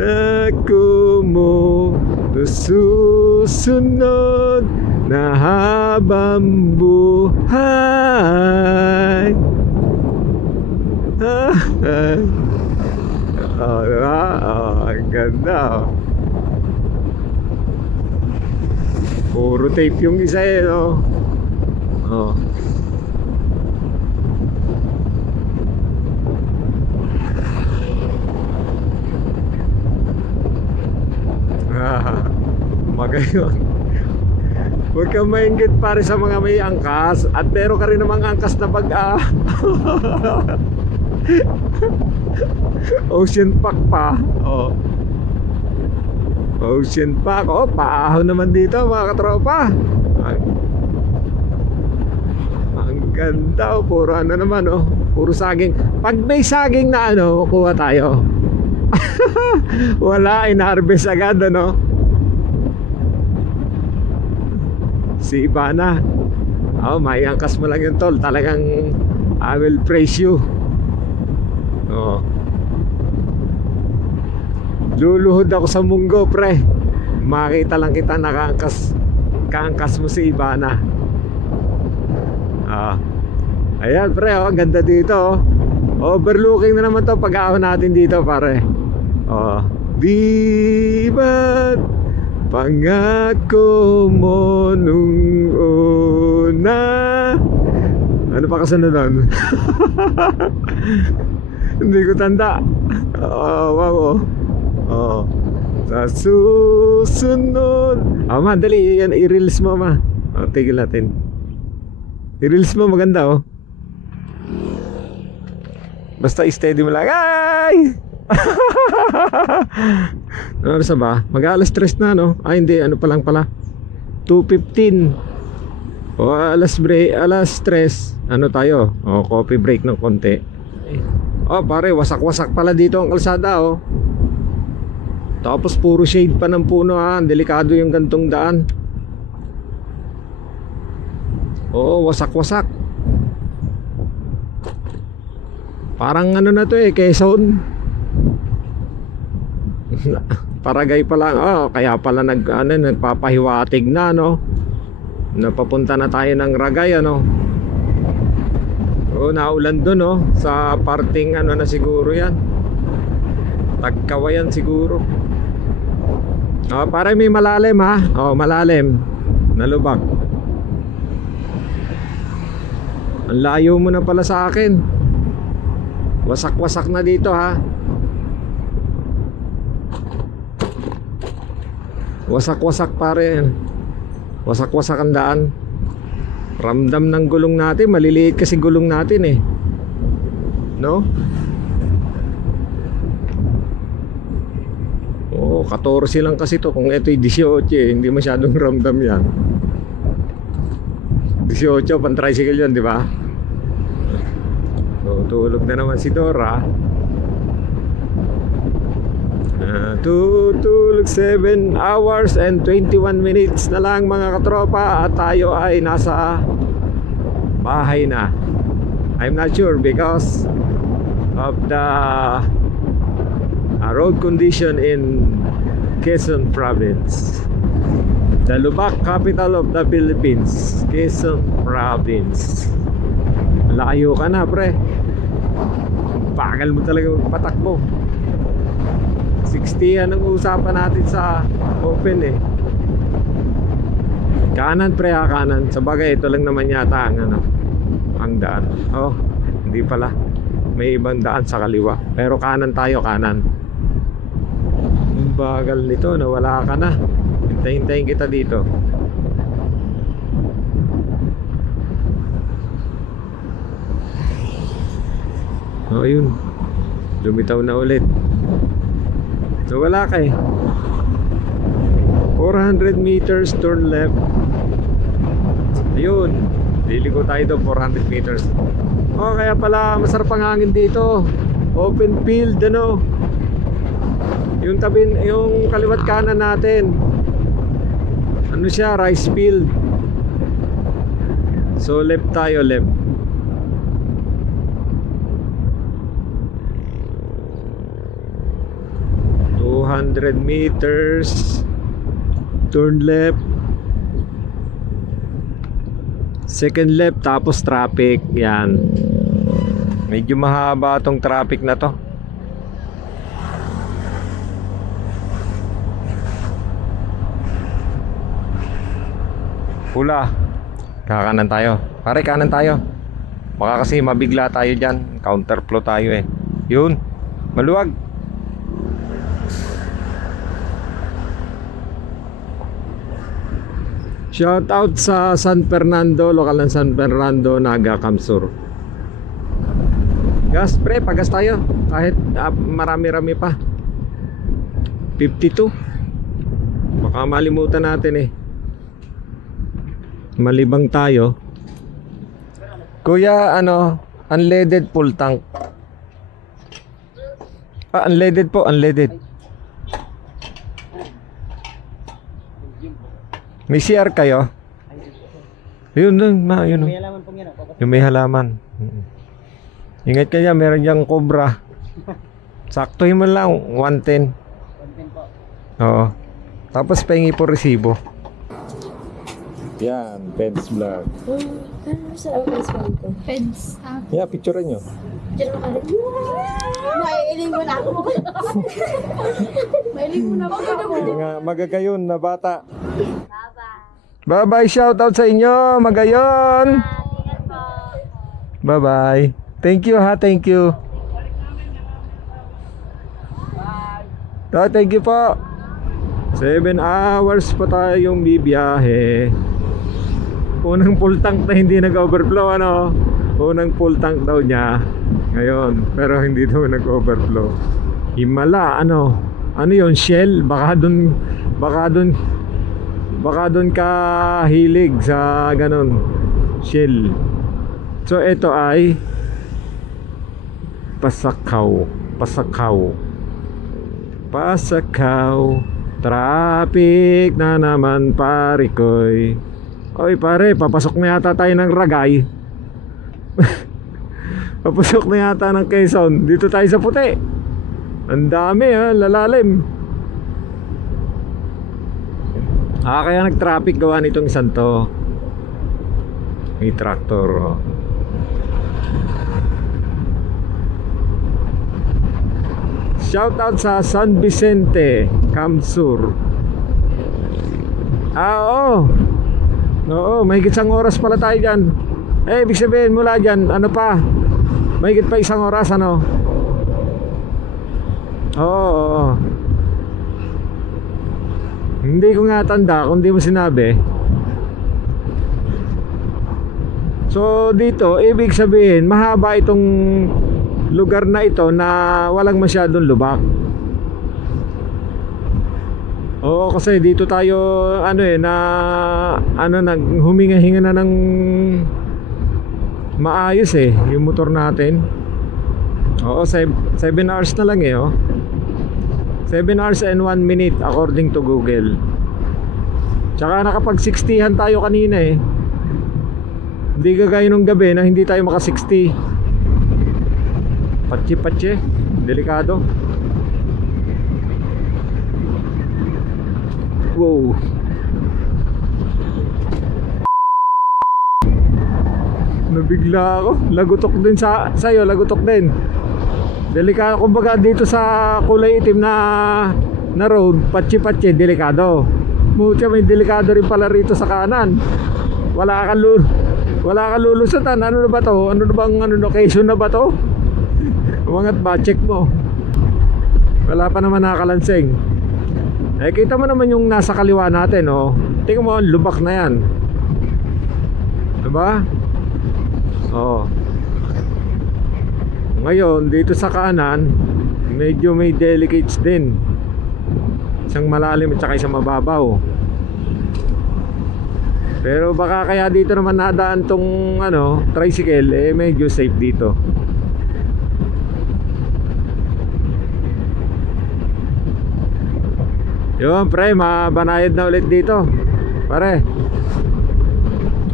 ako mo susunod na habang buhay. Ang ganda. Puro tape yung isa eh, no? Oh. Magayon. Huwag kang maingit pare sa mga may angkas. At meron ka rin namang angkas na bag Ocean Pack pa. Oh. Ocean Pack. Oh, paahon naman dito mga katropa. Ang ganda. Oh, puro ano naman oh. Puro saging. Pag may saging na ano, kuha tayo. Wala, in-harvest agad ano. Si Ivana. Oh, may angkas mo lang yung tol. Talagang I will praise you. Oh. Luluhod ako sa munggo pre. Makita lang kita nakaangkas. Kaangkas mo si Ivana. Ayan pre, oh, ganda dito oh. Overlooking na naman to pag-aahon natin dito pare. Oh. Di ba't pangako mo nung una. Ano pa kasunod doon? Hindi ko tanda. Wow. Sa susunod. Dali yan, i-reels mo ma. Tigil natin. I-reels mo, maganda oh. Basta steady mo lang. Ay! Ano sa ba? Mag-alas 3 na no? Hindi, ano pa lang pala 2:15. O alas 3. Ano tayo? O coffee break ng konti. Oh pare, wasak-wasak pala dito ang kalsada oh. Tapos puro shade pa ng puno ha. Delikado yung gantong daan. Oo, wasak-wasak. Parang ano na to Quezon. Paragay pa lang. Kaya pala nagpapahiwatig na no. Napapunta na tayo ng Ragay ano. Naulan doon no. Sa parting ano na siguro yan. Tagkawayan siguro. Parang may malalim ha. Malalim. Nalubak. Ang layo mo na pala sa akin. Wasak-wasak na dito ha. Wasak-wasak pare. Wasak-wasak ang daan. Ramdam ng gulong natin. Maliliit kasi gulong natin eh. No? 14 lang kasi to. Kung ito'y 18 hindi masyadong ramdam yan. 18 pan tricycle yan, di ba? Tulog na naman si Dora. Tutulog 7 hours and 21 minutes na lang mga katropa. At tayo ay nasa bahay na. I'm not sure because of the road condition in Quezon Province, the Lubac capital of the Philippines. Quezon Province. Layo ka na pre. Bagal mo talaga magpatakbo. 60 yan ang usapan natin sa open eh. Kanan pre kanan. Sabagay ito lang naman yata ang ano, ang daan. Hindi pala. May ibang daan sa kaliwa. Pero kanan tayo, kanan. Ang bagal nito, nawala ka na. Hintayin kita dito. Yun. Lumitaw na ulit. Nawala ka eh. 400 meters, turn left. Ayun. Liliko tayo doon, 400 meters. Kaya pala masarap ang hangin dito. Open field ano. Yung tabi, yung kaliwat kanan natin, ano siya, rice field. So left tayo, left. ...200 meters... ...turn left... ...second left tapos traffic... ...yan... ...medyo mahaba tong traffic na to... ...pula... ...kakanan tayo... ...pare kanan tayo... ...baka kasi mabigla tayo dyan... ...counterflow tayo eh... ...yun... ...maluwag... Shout out sa San Fernando, lokal ng San Fernando, Naga Kamsur. Gas pre, pagas tayo. Kahit marami-rami pa. 52. Baka malimutan natin eh. Malibang tayo. Kuya, ano, unleaded full tank. Unleaded po, unleaded. May CR kayo? Yun, yun. May halaman pong yan. Yung may halaman. Ingat kaya, meron diyang cobra. Saktuhin mo lang, 110. 110 po. Oo. Tapos pahingi po resibo. Yan, Peds Vlog. Saan ang Facebook ko? Feds. Yeah, picturean nyo. Diyan mo ka rin. Maiiling mo na ako. Maiiling mo na ako. Mga magagayon na bata. Bye-bye, shoutout sa inyo, magayon. Bye-bye. Thank you ha, thank you. Thank you po. 7 hours pa tayong bibiyahe. Unang full tank na hindi nag-overflow, ano? Unang full tank daw niya ngayon, pero hindi daw nag-overflow. Himala, ano? Ano yon, Shell? Baka dun ka hilig sa ganun, Shell. So ito ay Pasakaw. Traffic na naman pare koy. Oy pare, papasok na yata tayo ng Ragay. Papasok na yata ng Quezon. Dito tayo sa puti. Ang dami ha, lalalim. Kaya nag-traffic gawa nitong isang to. May tractor. Shout out sa San Vicente, Kamsur. Oo, mahigit isang oras pala tayo dyan. Ibig sabihin mula dyan, ano pa? Mahigit pa isang oras, ano? Oo. Hindi ko nga tanda kung di mo sinabi. So dito, ibig sabihin mahaba itong lugar na ito na walang masyadong lubak. Oo, kasi dito tayo huminga-hinga na ng maayos yung motor natin. Oo, 7 hours na lang 7 hours and 1 minute according to Google. Tsaka nakapag 60han tayo kanina Hindi kagaya nung gabi na hindi tayo maka 60. Patsi-patsi, delikado. Wow. Nabigla ako. Lagutok din sa'yo, lagutok din. Delikado, kumbaga dito sa kulay itim na road, patsi-patsi, delikado. Mucha, may delikado rin pala rito sa kanan. Wala kang lulusutan. Ano na ba to? Ano na bang location na ba to? Umangat ba? Check mo. Wala pa naman nakakalansing. Kita mo naman yung nasa kaliwa natin, tingnan mo, lubak na yan. Diba? Ngayon, dito sa kanan, medyo may delicates din. Isang malalim at saka isang mababaw. Pero baka kaya dito naman nadaan tong tricycle, medyo safe dito. Yun pre, mabanayad na ulit dito. Pare,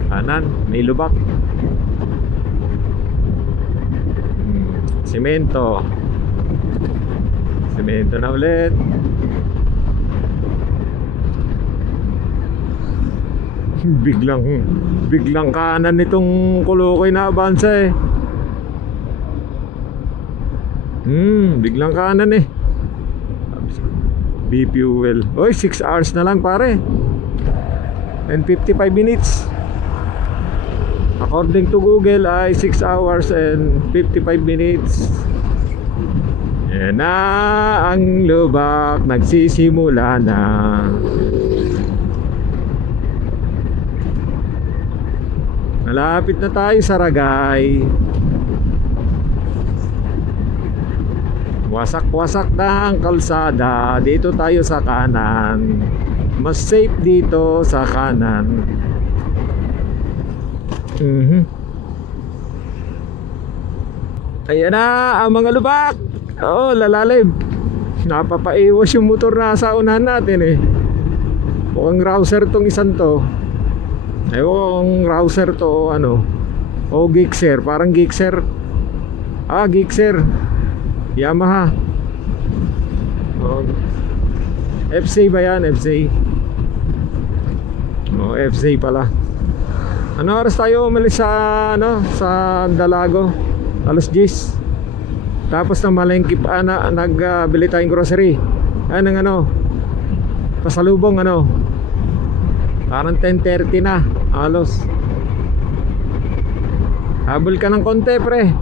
kanan, may lubak. Semento na ulit. Biglang kanan nitong Kulukoy na Avanza biglang kanan BP fuel. Oy, 6 hours na lang pare. And 55 minutes. According to Google ay 6 hours and 55 minutes. Yan na ang lubak, nagsisimula na. Malapit na tayo sa Ragay. Wasak-wasak na ang kalsada. Dito tayo sa kanan. Mas safe dito sa kanan. Ayan na ang mga lubak. Oo, lalalim. Napapaiwas yung motor na sa unahan natin eh. Mukhang Rouser tong isang to. Ewan kung Rouser to o ano. O Gixxer, parang Gixxer. Ah, Gixxer Yamaha. FC ba yan? FC. FC pala. Ano oras tayo umalis sa ano, sa Dalago? Alas 10. Tapos na malengke nagbili tayong grocery. Ng ano, pasalubong ano. Parang 10:30 na. Halos. Habol ka ng konti, pre.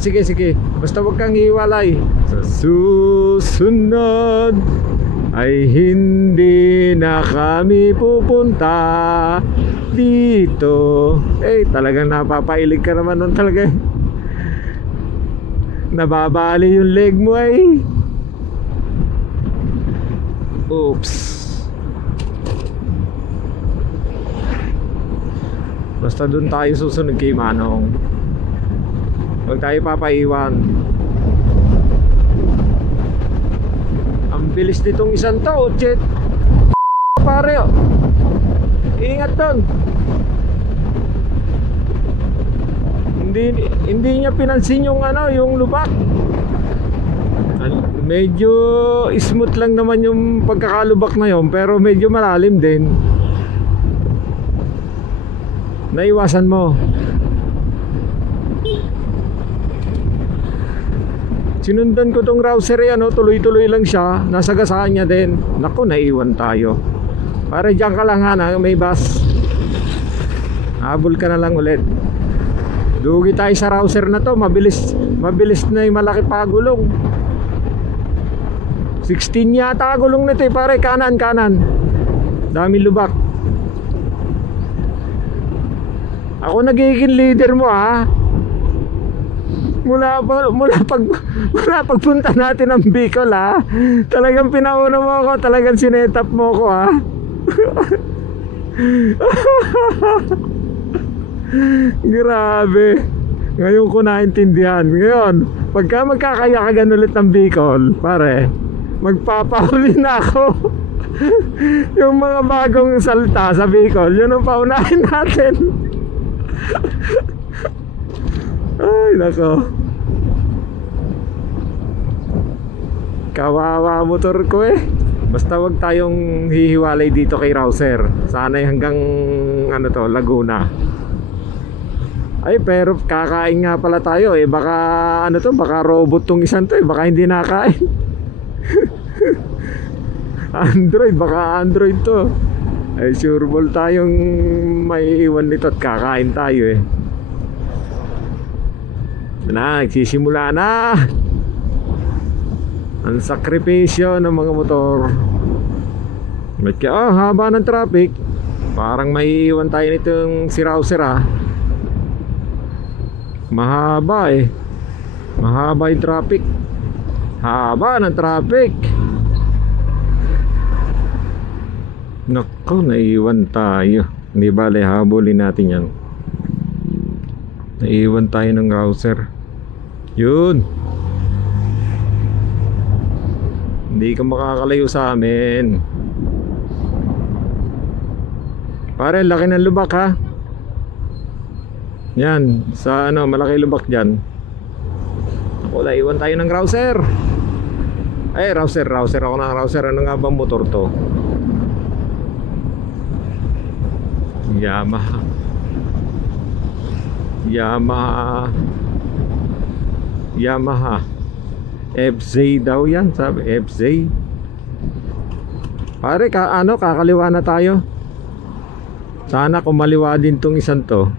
Sige, sige. Basta huwag kang hiwalay. Sa susunod ay hindi na kami pupunta dito. Talagang napapailig ka naman nun talaga. Nababali yung leg mo ay. Oops. Basta dun tayo susunod kay Manong. Huwag tayo papaiwan. Ang bilis nitong isang to, Chet. Pare, ingat doon. Hindi niya pinansin yung ano, yung lubak. Medyo smooth lang naman yung pagkakalubak na yun, pero medyo malalim din. Naiwasan mo. Sinundan ko tong Rouser ano, tuloy-tuloy lang siya. Nasagasaan niya din. Naku, naiwan tayo. Pare, dyan ka lang ha, may bus. Habol ka na lang ulit. Dugi tayo sa Rouser na to. Mabilis na yung malaki pagulong. 16 yata gulong nito eh, pare. Kanan. Dami lubak. Ako nagiging leader mo ha. Mula pagpunta natin ng Bicol ha. Talagang pinauna mo ako. Talagang sinetap mo ako ha. Grabe. Ngayon ko naintindihan. Ngayon, pagka magkakayakan ulit ng Bicol, pare, magpapahuli na ako. Yung mga bagong salta sa Bicol, yun ang paunahin natin. Ay, nako. Kawawa motor ko eh. Basta wag tayong hihiwalay dito kay Rouser. Sana'y hanggang ano to, Laguna. Ay, pero kakain nga pala tayo eh. Baka ano to, baka robot tong isang to eh. Baka hindi nakain. Android, baka Android to. Ay, sure ball tayong may iwan nito at kakain tayo eh. Nagsisimula na ang sakripisyo ng mga motor. Haba ng traffic. Parang may iwan tayo nitong si Rouser ha. Mahaba eh. Mahaba yung traffic. Haba ng traffic. Naku, naiwan tayo. Hindi bale, habulin natin yan. Naiwan tayo ng Rouser. Yun. Hindi ka makakalayo sa amin. Pare, laki ng lubak ha. Yan, sa ano, malaki lubak dyan. Ako, naiwan tayo ng Rouser. Ay, Rouser ako ng Rouser. Ano nga bang motor to? Yamaha FZ daw yan, sabi FZ. Pare, kakaliwa na tayo. Sana kumaliwa din tong isang to.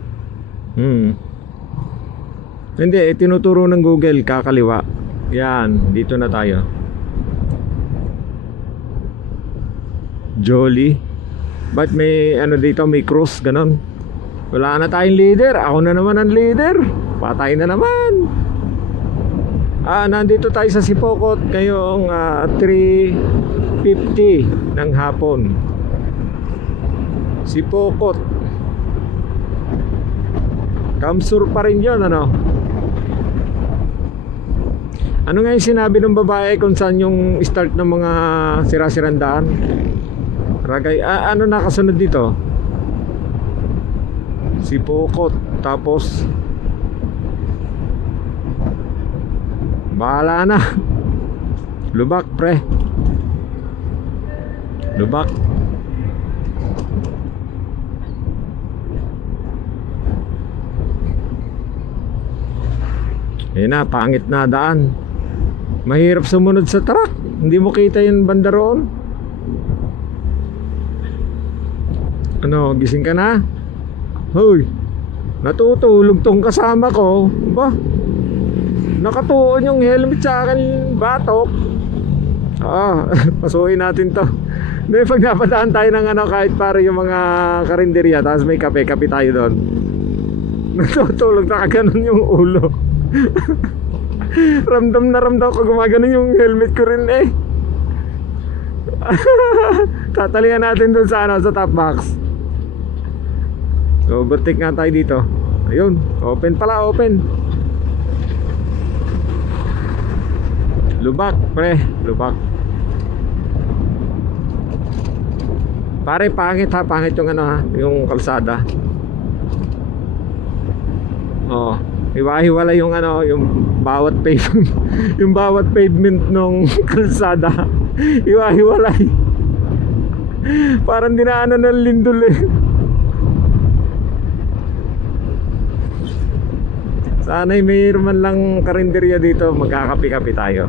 Hindi, tinuturo ng Google kakaliwa. Yan, dito na tayo. Jolly Ba't may ano dito, may cruise, ganon? Wala na tayong leader. Ako na naman ang leader. Patay na naman. Nandito tayo sa Sipokot ngayong 3:50 ng hapon. Sipokot. Kamsur pa rin yun, ano? Ano nga yung sinabi ng babae kung saan yung start ng mga sira-sirandaan? Ragay, ano nakasunod dito? Sipokot. Tapos bahala na. Lubak, pre. Lubak. Ayun na, pangit na daan. Mahirap sumunod sa truck. Hindi mo kita yung banda roon. Ano, gising ka na? Hoy, natutulog tong kasama ko. Ba? Nakatuon yung helmet sa akin, batok. Pasukin natin to. May pag napadaan tayo ng ano, kahit para yung mga karinderya, tapos may kape tayo doon. Natutulog na kaganon yung ulo. Ramdam ko gumaganon yung helmet ko rin eh. Tatalingan natin doon sa ano, sa top box. Overtake nga tayo dito. Ayun, open pala, open. Lubak, pre, lubak. Pare, pangit ha, pangit yung ano ha, yung kalsada. Oh, hiwa-hiwala yung ano, yung bawat pavement, yung bawat pavement nung kalsada. Hiwa-hiwalay. Parang dinaanan ng lindol eh. Sana'y mayroon man lang karinderya dito, magkakapi-kapi tayo.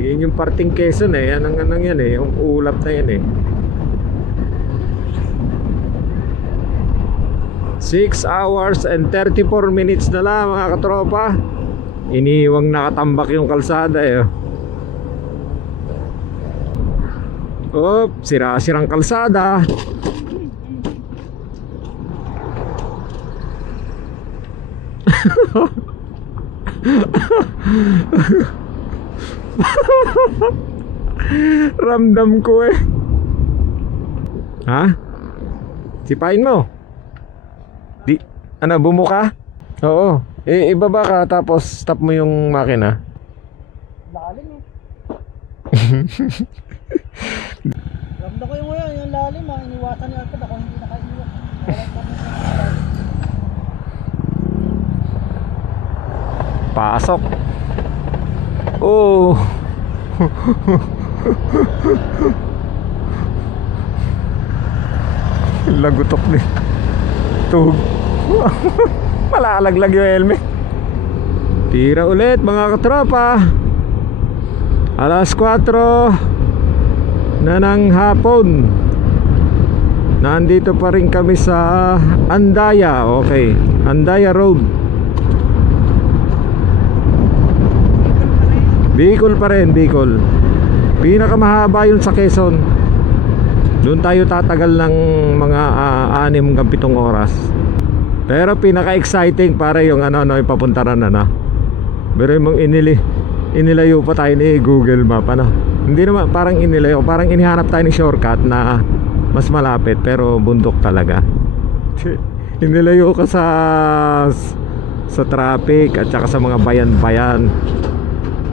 Yan yung parting Quezon eh. Yan ang yan eh. Yung ulap na yan eh. 6 hours and 34 minutes na lang mga katropa. Iniwang nakatambak yung kalsada eh. Oh, sira-sirang kalsada. Ramdam ko eh. Ha? Sipain mo. Di, ano, bumuka? Oo. Ibaba ka tapos stop mo yung makina. Lalim eh. Ramdam ko yung lalim ha. Iniwasan ni Alfred. Ako hindi nakaiwas. Pasok. Oh. Lagutok din. Tug. Malalaglag yung helmet. Tira ulit mga katropa. Alas 4 na ng hapon. Nandito pa rin kami sa Andaya. Okay, Andaya Road. Bicol pa rin, Bicol. Pinakamahaba yun sa Quezon. Doon tayo tatagal ng mga 6 hanggang 7 oras. Pero pinaka-exciting para yung ano, yung papuntaran na na. Pero yung inilayo pa tayo ni Google Map, ano. Hindi naman parang inilayo, parang inihanap tayo ni shortcut na mas malapit pero bundok talaga. Inilayo ka sa traffic at saka sa mga bayan-bayan.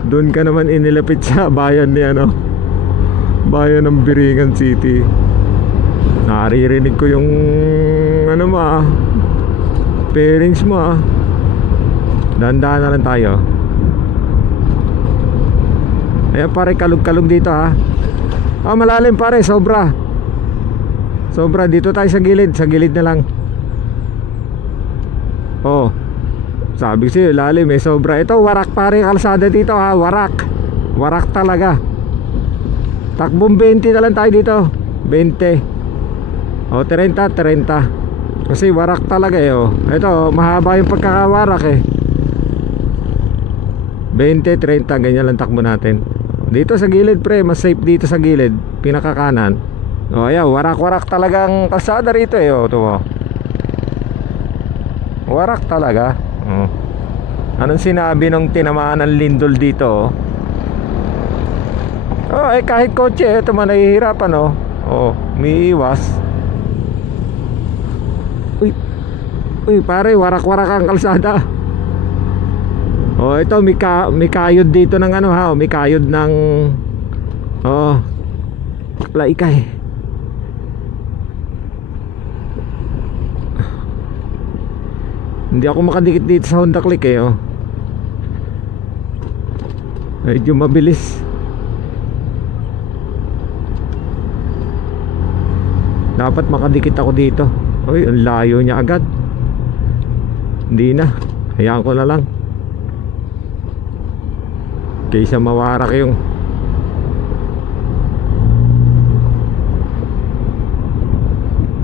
Doon ka naman inilapit sa bayan ni ano, bayan ng Biringan City. Naririnig ko yung ano mo pairings mo Dahan-dahan na lang tayo. Ayan pare, kalug-kalug dito ha. Malalim pare, sobra. Sobra, dito tayo sa gilid na lang. Oh, sabi ko sa'yo, lalim eh, sobra. Ito, warak pare, kalsada dito ha, warak. Warak talaga. Takbong 20 na lang tayo dito. 20. O, 30. Kasi warak talaga eh, oh. Ito, mahaba yung pagkakawarak eh. 20, 30, ganyan lang takbo natin. Dito sa gilid pre, mas safe dito sa gilid, pinakakanan. O ayan, warak-warak talagang kalsada rito eh, oh, ito mo. Warak talaga. Oh. Anong sinabi nung tinamaan ng lindol dito, oh? Oh, eh kahit kotse, ito man nahihirapan, oh. Oh, umiiwas. Uy pare, warak-warak ang kalsada. Oh, ito may kayod dito ng ano ha, may kayod ng laikay. Hindi ako makadikit dito sa Honda Click eh, oh. Medyo mabilis. Dapat makadikit ako dito. Uy, ang layo niya agad. Hindi na, hayaan ko na lang kaysa mawarak yung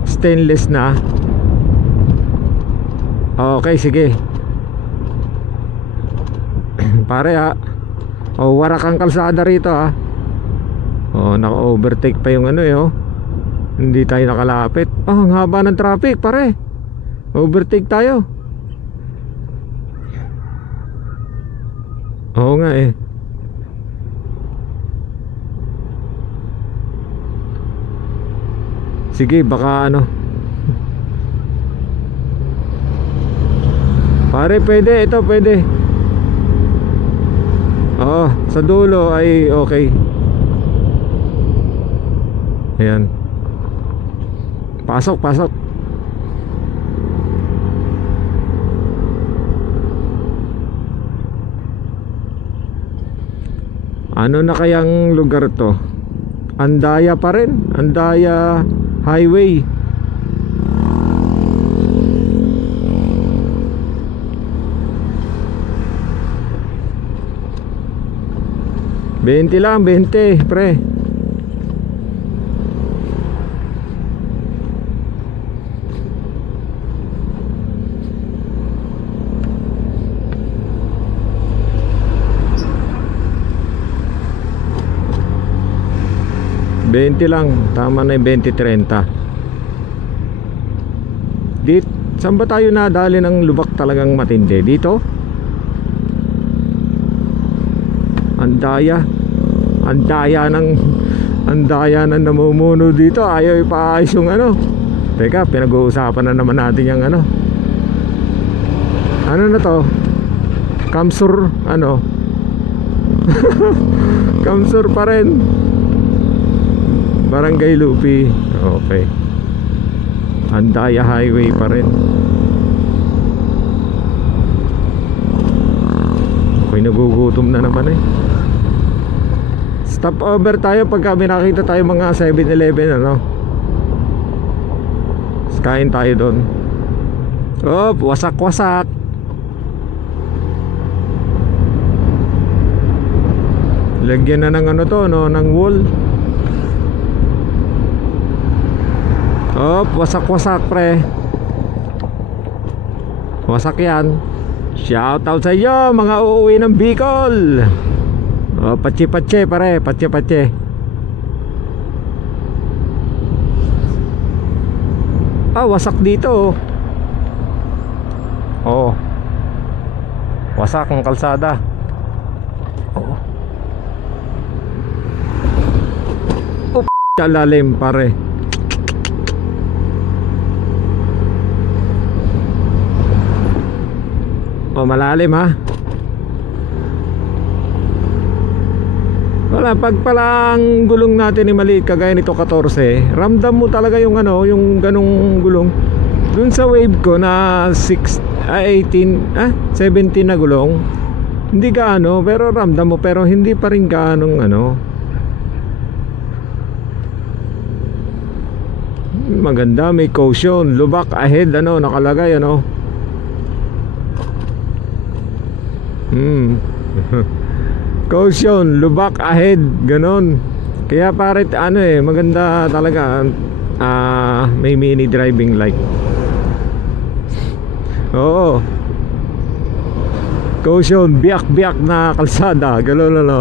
stainless na. Okay, sige. Pare ha, oh, warak ang kalsada rito ha. Oh, naka-overtake pa yung ano eh, oh. Hindi tayo nakalapit. Oh, ang haba ng traffic pare. Overtake tayo. Oo nga eh. Sige, baka ano. Pare, pwede. Ito, pwede. Oo, sa dulo ay okay. Ayan. Pasok, pasok. Ano na kayang lugar to? Andaya pa rin. Andaya Highway. $20 lang, 20 pre. $20 lang, tama na yung 20-30. Saan ba tayo nadali ng lubak talagang matindi? Dito? Andaya ng namumuno dito. Ayaw ipaayos yung ano. Teka, pinag-uusapan na naman natin yung ano. Ano na to? Kamsur, ano? Kamsur pa rin. Barangay Lupi. Okay. Andaya Highway pa rin. Okay, nagugutom na naman eh. Stop over tayo pagka may nakita tayo mga 7-Eleven, ano. Kain tayo doon. Oh, wasak-wasak. Lagyan na ng ano to, no, ng wool. Oh, wasak-wasak pre. Wasak yan. Shout out sa iyo mga uuwi ng Bicol. Oh, patsi-patsi pare, patsi-patsi. Ah, wasak dito. Oh. Wasak ang kalsada. Oh. Lalim pare. Oh, malalim ha. Wala, pag palang gulong natin ay maliit kagaya nito 14, ramdam mo talaga yung ano, yung ganong gulong. Dun sa wave ko na 17 na gulong, hindi gaano, pero ramdam mo, pero hindi pa rin gaanong ano. Maganda, may caution, lubak ahead, ano, nakalagay, ano. Caution, lubak ahead, ganon. Kaya pare, ano eh, maganda talaga. May mini driving light. Oo. Caution, biyak-biyak na kalsada. Gano'n ano.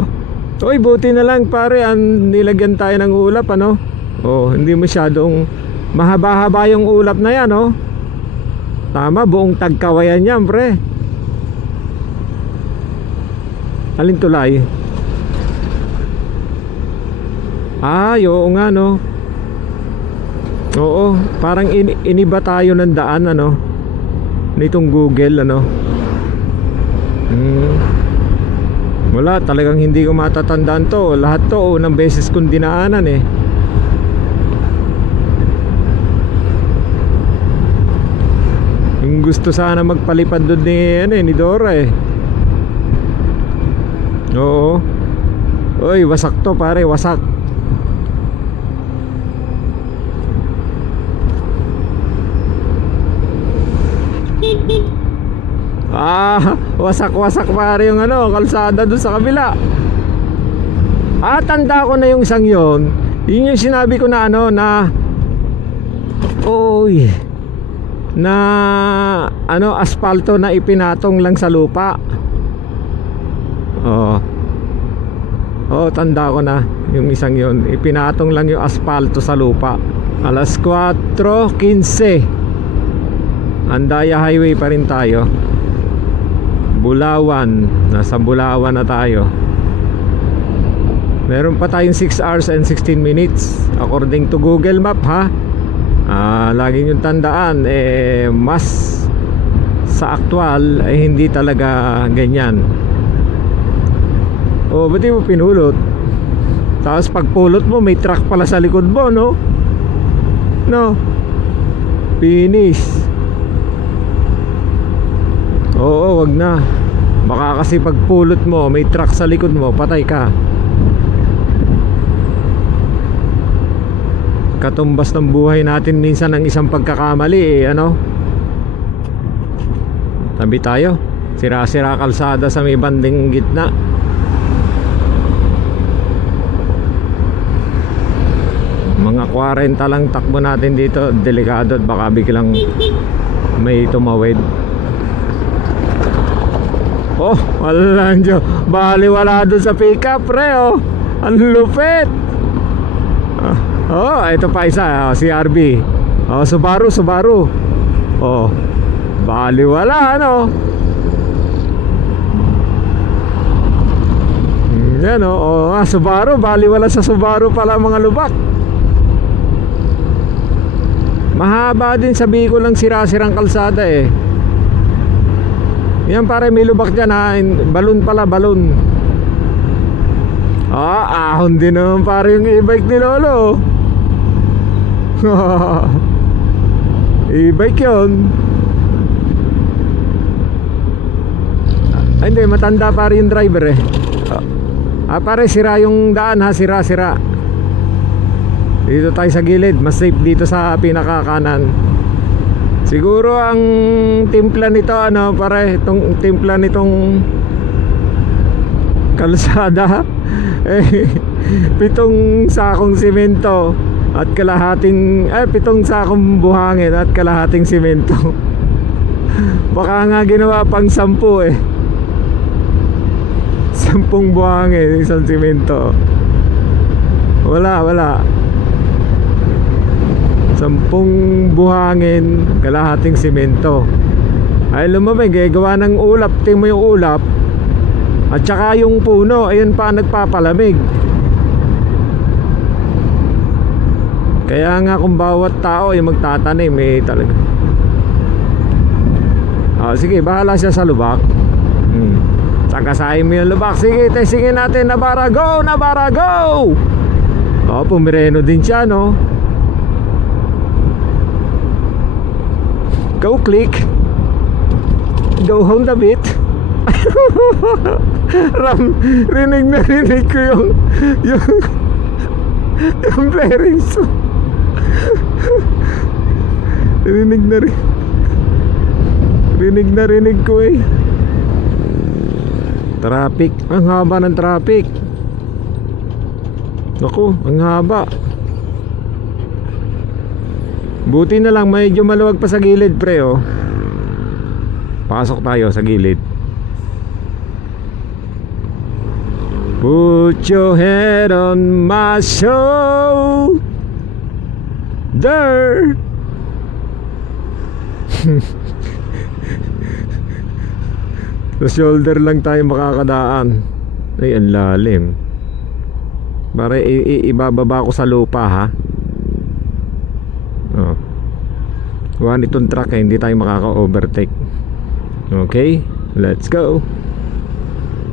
Uy, buti na lang pare, nilagyan tayo ng ulap ano. Oh, hindi masyadong mahaba-haba yung ulap na yan, oh. Tama, buong Tagkawayan yan, pre. Alin tulay? Ay, oo nga, no. Oo, parang iniba tayo ng daan, ano, nitong Google, ano. Wala, talagang hindi ko matatandaan to. Lahat to, unang beses kong dinaanan eh. Yung gusto sana magpalipad doon ni Dora eh. Oo. Uy, wasak to pare, wasak. Wasak-wasak pare yung ano, kalsada doon sa kabila. Tanda ko na yung isang yon. Yun yung sinabi ko na ano, na oy, na ano, aspalto na ipinatong lang sa lupa. Oo, tanda ko na yung isang yon. Ipinatong lang yung aspalto sa lupa. Alas 4:15. Andaya Highway pa rin tayo. Bulawan, nasa Bulawan na tayo. Meron pa tayong 6 hours and 16 minutes according to Google Map, ha. Lagi yung tandaan, mas sa actual ay hindi talaga ganyan. Ba't di mo pinulot? Tapos pagpulot mo may truck pala sa likod mo, no? No, finish. Oo, wag na. Baka kasi pagpulot mo may truck sa likod mo, patay ka. Katumbas ng buhay natin minsan ng isang pagkakamali ano. Tabi tayo. Sira-sira kalsada sa may banding gitna. Mga 40 lang takbo natin dito. Delikado at baka biglang may tumawid. Oh, wala nyo. Baliwala dun sa pickup, pre, oh. Ang lupit. Ito pa isa, CRV. Subaru. Baliwala, ano. Yan, Subaru. Baliwala sa Subaru pala mga lubak. Mahaba din, sabi ko lang, sira-sirang kalsada eh. Yan pare, may lubak dyan, ha. Balon pala, balon. Ahon din naman pare yung e-bike ni Lolo. E-bike yun. Hindi, matanda pare yung driver eh. Pare, sira yung daan, ha. Sira. Dito tayo sa gilid, mas safe dito sa pinakakanan. Siguro ang timpla nito, ano pare, itong timpla nitong kalsada 7 sakong simento at kalahating 7 sakong buhangin at kalahating simento. Baka nga ginawa pang 10 eh. 10 buhangin, isang simento. Wala 10 buhangin, kalahating simento. Ay lumamig, gawa ng ulap. Tingnan mo yung ulap. At saka yung puno, ayun pa nagpapalamig. Kaya nga kung bawat tao ay magtatanim talaga. Sige, bahala siya sa lubak. Sakasahin mo yung lubak. Sige, testingin natin. Nabara, go! Nabara, go! Pumireno din siya, no? Go click. Go home the bit. Rinig ko yung bearings. Rinig ko eh. Traffic. Ang haba ng traffic. Naku, ang haba. Buti na lang medyo maluwag pa sa gilid, pre, oh. Pasok tayo sa gilid. Put your head on my shoulder. Sa shoulder lang tayo makakadaan. Ay, ang lalim. Para ibababa ko sa lupa, ha. Oh. Kuhaan itong truck, hindi tayo makaka-overtake. Okay, let's go.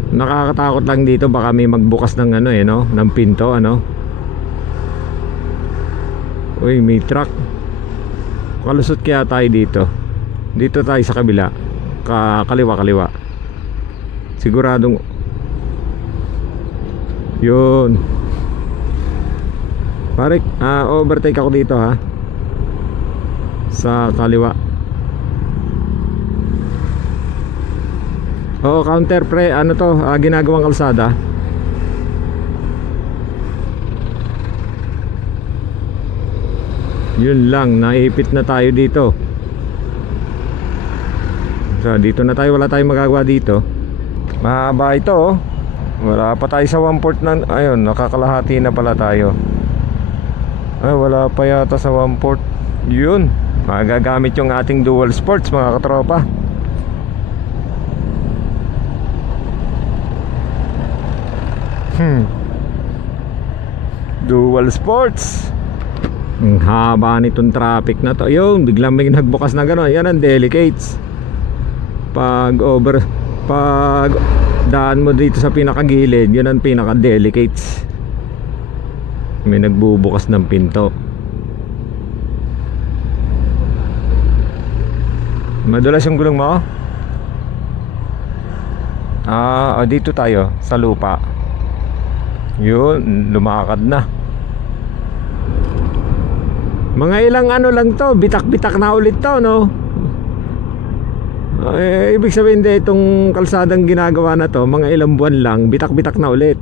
Nakakatakot lang dito, baka may magbukas ng ano no, ng pinto, ano. Uy, may truck. Kalusot kaya tayo dito. Dito tayo sa kabila. Kaliwa. Siguradong yun. Pare, overtake ako dito, ha. Sa kaliwa. Oo, counter pre, ano to, ginagawang kalsada. Yun lang, naipit na tayo dito. So, dito na tayo, wala tayong magagawa dito. Mahaba ito, oh. Wala pa tayo sa 1/4 na, ayun, nakakalahati na pala tayo. Ay, wala pa yata sa 1/4. Yun, magagamit yung ating dual sports, mga katropa. Dual sports. Ang haba nitong traffic na to. Yun, biglang may nagbukas na gano'n. Yan ang delicates. Pag daan mo dito sa pinakagilid, yun ang pinaka-delicates. May nagbubukas ng pinto. Madulas yung gulong mo? Dito tayo sa lupa. Yun, lumakad na. Mga ilang ano lang to, bitak-bitak na ulit to, no? Ibig sabihin de, itong kalsadang ginagawa na to, mga ilang buwan lang, bitak-bitak na ulit.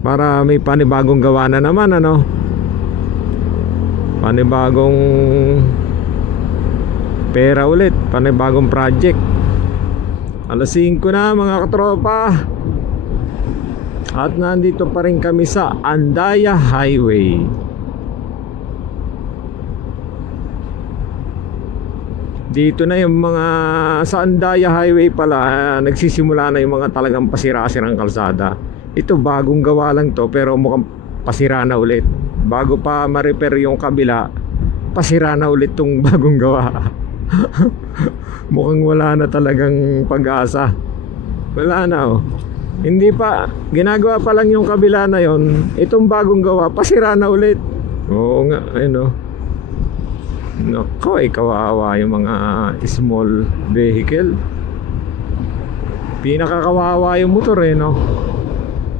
Para may panibagong gawa na naman, ano? Panibagong pera ulit, panibagong project. Alas 5 na, mga katropa. At nandito pa rin kami sa Andaya Highway. Dito na yung mga sa Andaya Highway pala, nagsisimula na yung mga talagang pasira-sirang kalsada. Ito bagong gawa lang to, pero mukhang pasira na ulit. Bago pa ma-repair yung kabila, pasira na ulit tong bagong gawa. Mukhang wala na talagang pag-asa. Wala na, oh. Hindi pa, ginagawa pa lang yung kabila na yon. Itong bagong gawa, pasira na ulit. Oo nga, ayun, oh. Nako, kawawa yung mga small vehicle. Pinakakawawa yung motor, no.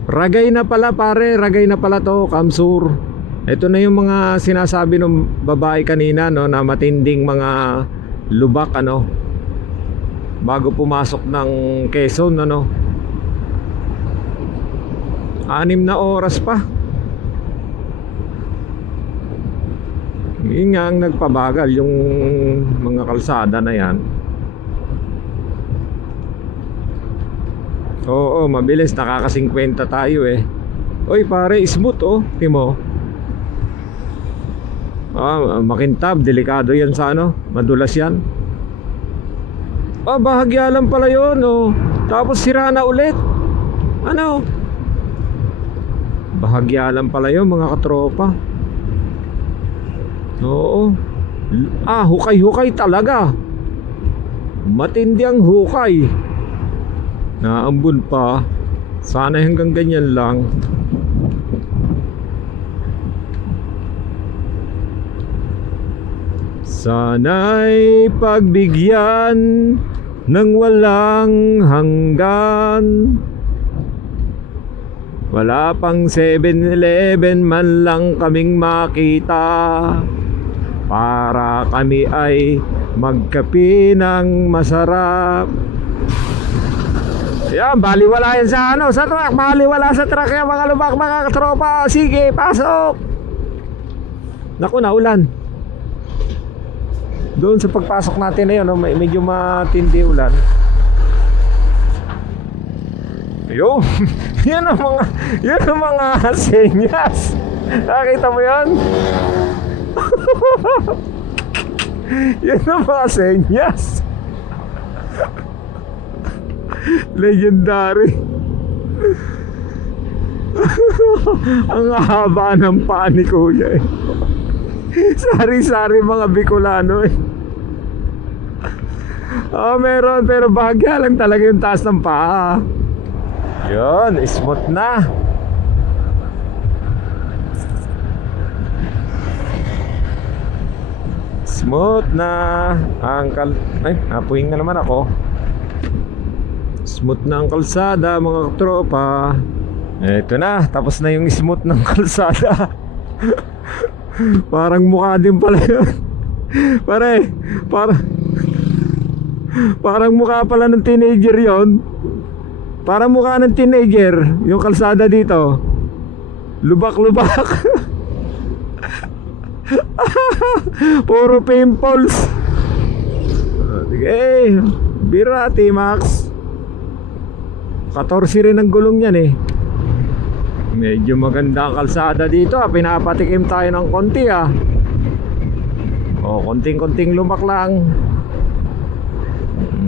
Ragay na pala, pare, ragay na pala to, Kamsur. Ito na yung mga sinasabi ng babae kanina, no, na matinding mga lubak, ano, bago pumasok ng Quezon, ano. 6 na oras pa. Yun nga ang nagpabagal yung mga kalsada na yan. Oo, mabilis, nakaka-50 tayo eh. Oy pare, smooth, oh, timo. Makintab, delikado yan sa ano, madulas yan. Bahagya lang pala yun, oh. Tapos sira na ulit. Ano? Bahagya lang pala yun, mga katropa. Oo. Hukay-hukay talaga. Matindi ang hukay. Naambun pa. Sana hanggang ganyan lang. Sana'y pagbigyan ng walang hanggan. Wala pang 7-Eleven man lang kaming makita para kami ay magkape ng masarap. Yan, baliwala yan sa ano, sa truck. Baliwala sa truck yan, mga lubak, mga katropa. Sige, pasok. Naku, naulan. Doon sa pagpasok natin na yun, no, medyo matindi ulan. Yo, yan ang mga senyas. Nakita mo yan? Yan ang mga senyas. Legendary. Ang haba ng paa ni Kuya eh. Sari-sari mga Bicolano eh. Oh, meron, pero bahagya lang talaga yung taas ng paa. Yun, smooth na. Smooth na ang napuwing na naman ako. Smooth na ang kalsada mga tropa. Eto na, tapos na yung smooth ng kalsada. Parang mukha din pala yun. Parang mukha pala ng teenager yon. Parang mukha ng teenager yung kalsada dito. Lubak-lubak. Puro pimples. Sige, bira T-Max. 14 rin ang gulong yan eh. Medyo maganda ang kalsada dito ah. Pinapatikim tayo ng konti ah. O, konting-konting lubak lang.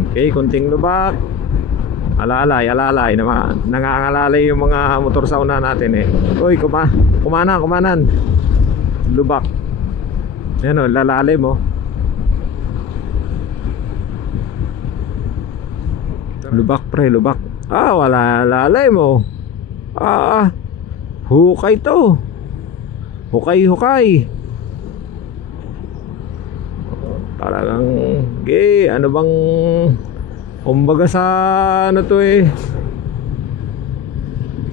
Okay, konting lubak. Alalay naman. Nangangalalay yung mga motor sa una natin eh. Uy, kumanan. Lubak. Yan o, lalalim mo. Lubak pre, lubak. Wala lalay mo. Hukay to. Hukay. Talagang ano bang kumbaga sa ano to eh.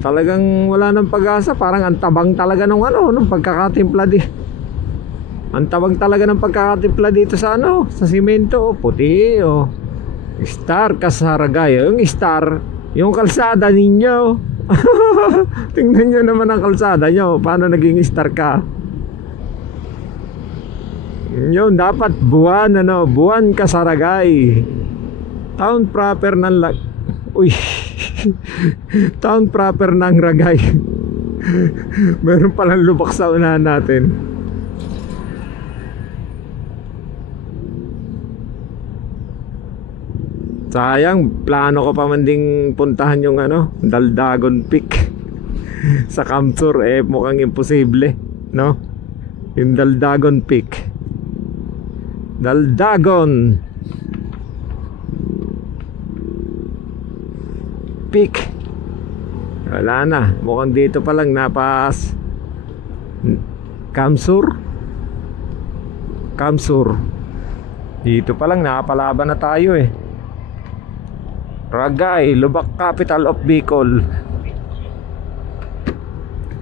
Talagang wala nang pag-asa. Parang ang tabang talaga nung pagkakatimpla di. Ang tabang talaga ng pagkakatimpla dito sa sa simento. Puti Star Kasaragay. Yung Star, yung kalsada ninyo. Tingnan nyo naman ang kalsada nyo. Paano naging Star ka? Yun, dapat buwan Kasaragay. Town proper ng Town proper ng Ragay. Meron palang lubak sa unahan natin. Sayang, plano ko pa man ding puntahan yung Daldagon Peak sa Kamsur mukhang imposible, no? Yung Daldagon Peak. Daldagon Peak. Wala na, mukhang dito pa lang napas Kamsur. Dito pa lang nakapalaban na tayo eh. Ragay, Lubak capital of Bicol.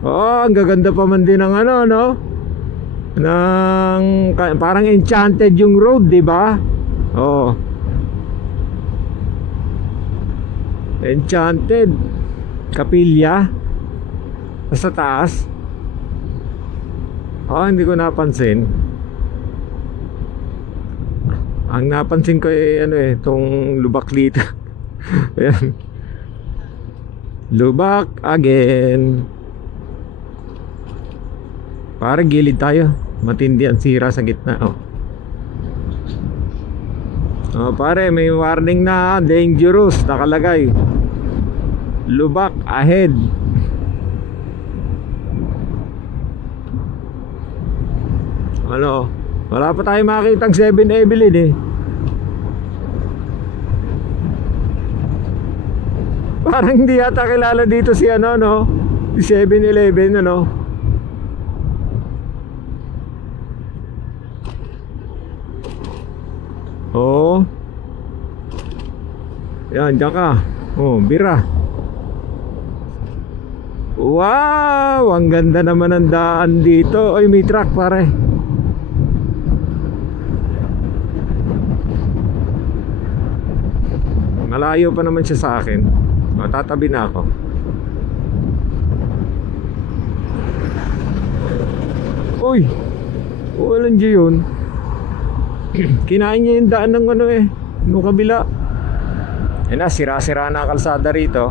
Ang gaganda pa man din ng parang enchanted yung road, di ba? Enchanted. Kapilya sa taas. Hindi ko napansin. Ang napansin ko itong Lubak dito. Ayan. Lubak again. Parang gilid tayo. Matindi ang sira sa gitna. Pare, may warning na dangerous nakalagay. Lubak ahead. Wala pa tayo makitang 7-Evelyn eh. Parang hindi yata kilala dito si si 7-Eleven Yan, dyan ka. Bira. Wow, ang ganda naman ng daan dito. May truck pare. Malayo pa naman siya sa akin. Tatabi na ako. Walang yun. Kinain niya yung daan ng ano eh, nung kabila. Yan na, sira-sira na kalsada rito.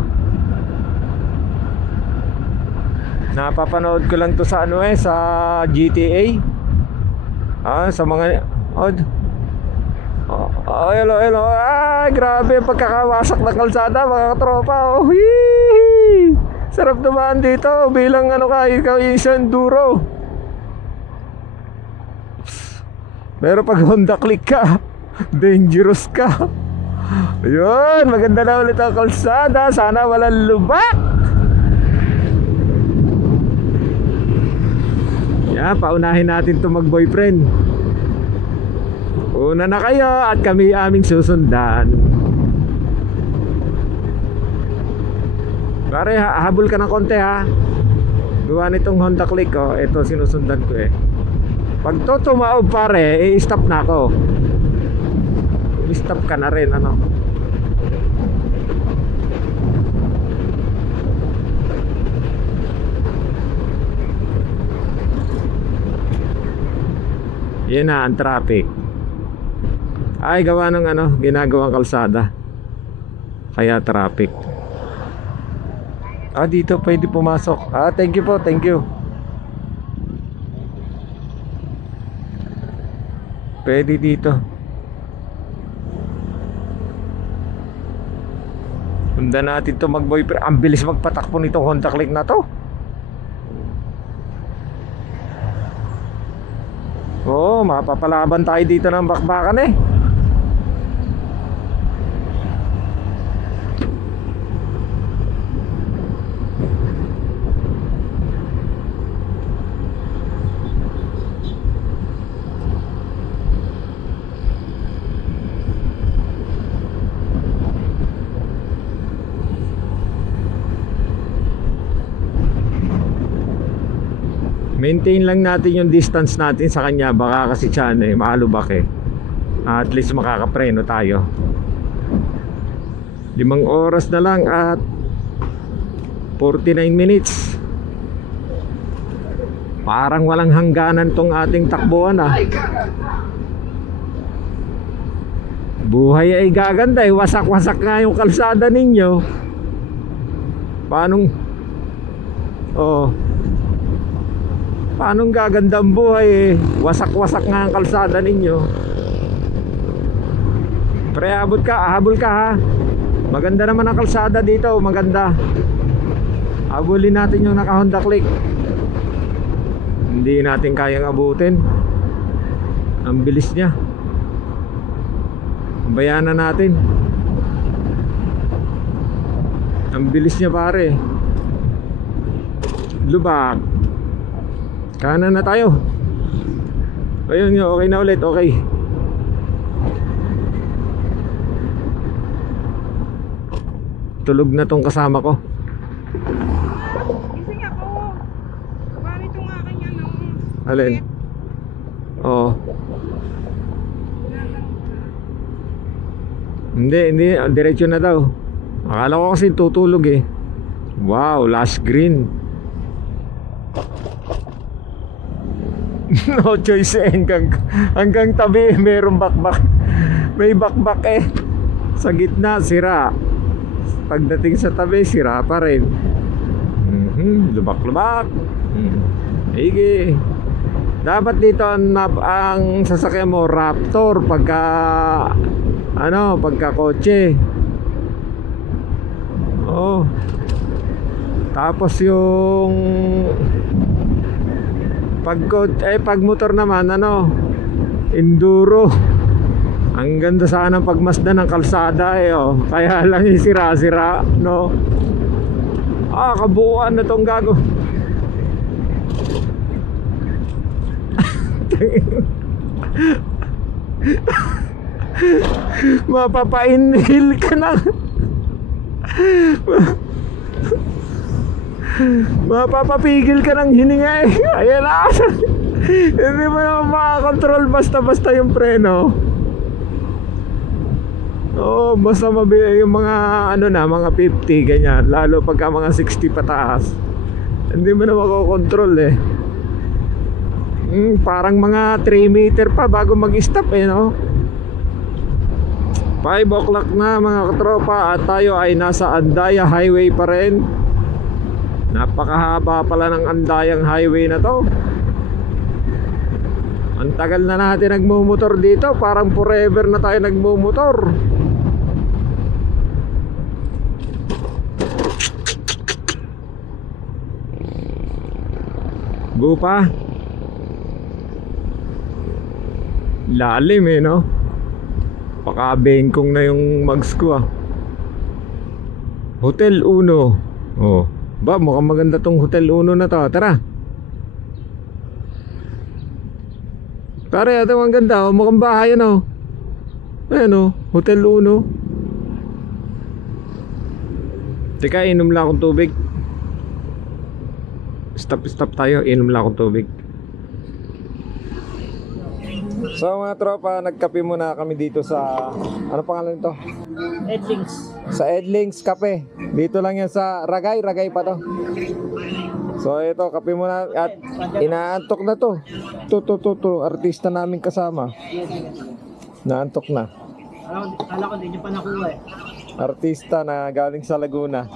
Napapanood ko lang to sa ano eh, sa GTA. Sa mga hello. Ay, grabe pagkakawasak ng kalsada mga katropa. Oh, hee! Sarap naman dito bilang ano ka, ikaw isang enduro. Pero pag Honda Click ka, dangerous ka. Ayun, maganda na ulit ang kalsada. Sana walang lubak. Yan, paunahin natin to mag-boyfriend. Una na kayo at kami aming susundan. Pare, habol ka ng konti ha. Gawa nitong Honda Click oh. Ito sinusundan ko eh. Pag to tumaob pare, i-stop na ako. I-stop ka na rin ano. Yan na ang traffic. Ay, gawa ng ano, ginagawang kalsada. Kaya traffic. Dito pwede pumasok. Thank you po, thank you. Pwede dito. Sundan natin to mag-boyfriend. Ang bilis magpatakbo nitong Honda Click na to. Mapapalaban tayo dito ng bakbakan eh. Maintain lang natin yung distance natin sa kanya. Baka kasi siya maalubak eh. At least makakapreno tayo. 5 oras na lang at 49 minutes. Parang walang hangganan tong ating takbuhan ah. Buhay ay gaganda eh. Wasak-wasak nga yung kalsada ninyo. Paanong gaganda ang buhay eh? Wasak-wasak nga ang kalsada ninyo. Pre, habol ka ha. Maganda naman ang kalsada dito. Maganda. Habulin natin yung naka Honda Click. Hindi natin kayang abutin. Ang bilis niya. Bayanan natin. Ang bilis niya pare. Lubak. Kanan na tayo. Ayun yun, okay na ulit, okay. Tulog na tong kasama ko. Gising ako. Bakit yung akin yan oh. Alin? Oo. Hindi, diretso na daw. Akala ko kasi tutulog eh. Wow, last green. No choice eh, hanggang tabi mayroong bakbak. May bakbak eh. Sa gitna sira. Pagdating sa tabi sira pa rin. Lubak-lubak. Hige. Dapat dito ang sasakyan mo Raptor pagka kotse. Tapos yung pag motor naman enduro. Ang ganda sana ng pagmasdan ng kalsada eh oh. Kaya lang sira-sira no. Kabuuan na tong gago. Mapapainhil ka na. Mapapapigil ka ng hininga eh. Ayan na. Hindi mo naman makakontrol basta-basta yung preno. Basta mabili yung mga mga 50 ganyan. Lalo pagka mga 60 pataas. Hindi mo na makakontrol eh. Parang mga 3 meter pa bago mag-stop eh, no? 5 o'clock na mga katropa at tayo ay nasa Andaya Highway pa rin. Napakahaba pala ng Andayang Highway na to. Ang tagal na natin nagmumotor dito, parang forever na tayo nagmumotor. Bupa. Lalim eh, no? Pakabengkong na yung mags ko ah. Hotel Uno. Oh, ba mukhang maganda tong Hotel Uno na to. Tara. Pare, ito ang ganda oh. Mukhang bahay yan oh. Ayan oh, Hotel Uno. Teka, inom lang akong tubig. Stop tayo, inom lang akong tubig. So mga tropa, nagkape muna kami dito sa, ano pangalan nito? Edlings. Sa Edlings Cafe. Dito lang yan sa Ragay pa to. So ito, kape muna at inaantok na to. To, artista namin kasama. Naantok na. Kala ko hindi nyo pa nakuha eh. Artista na galing sa Laguna.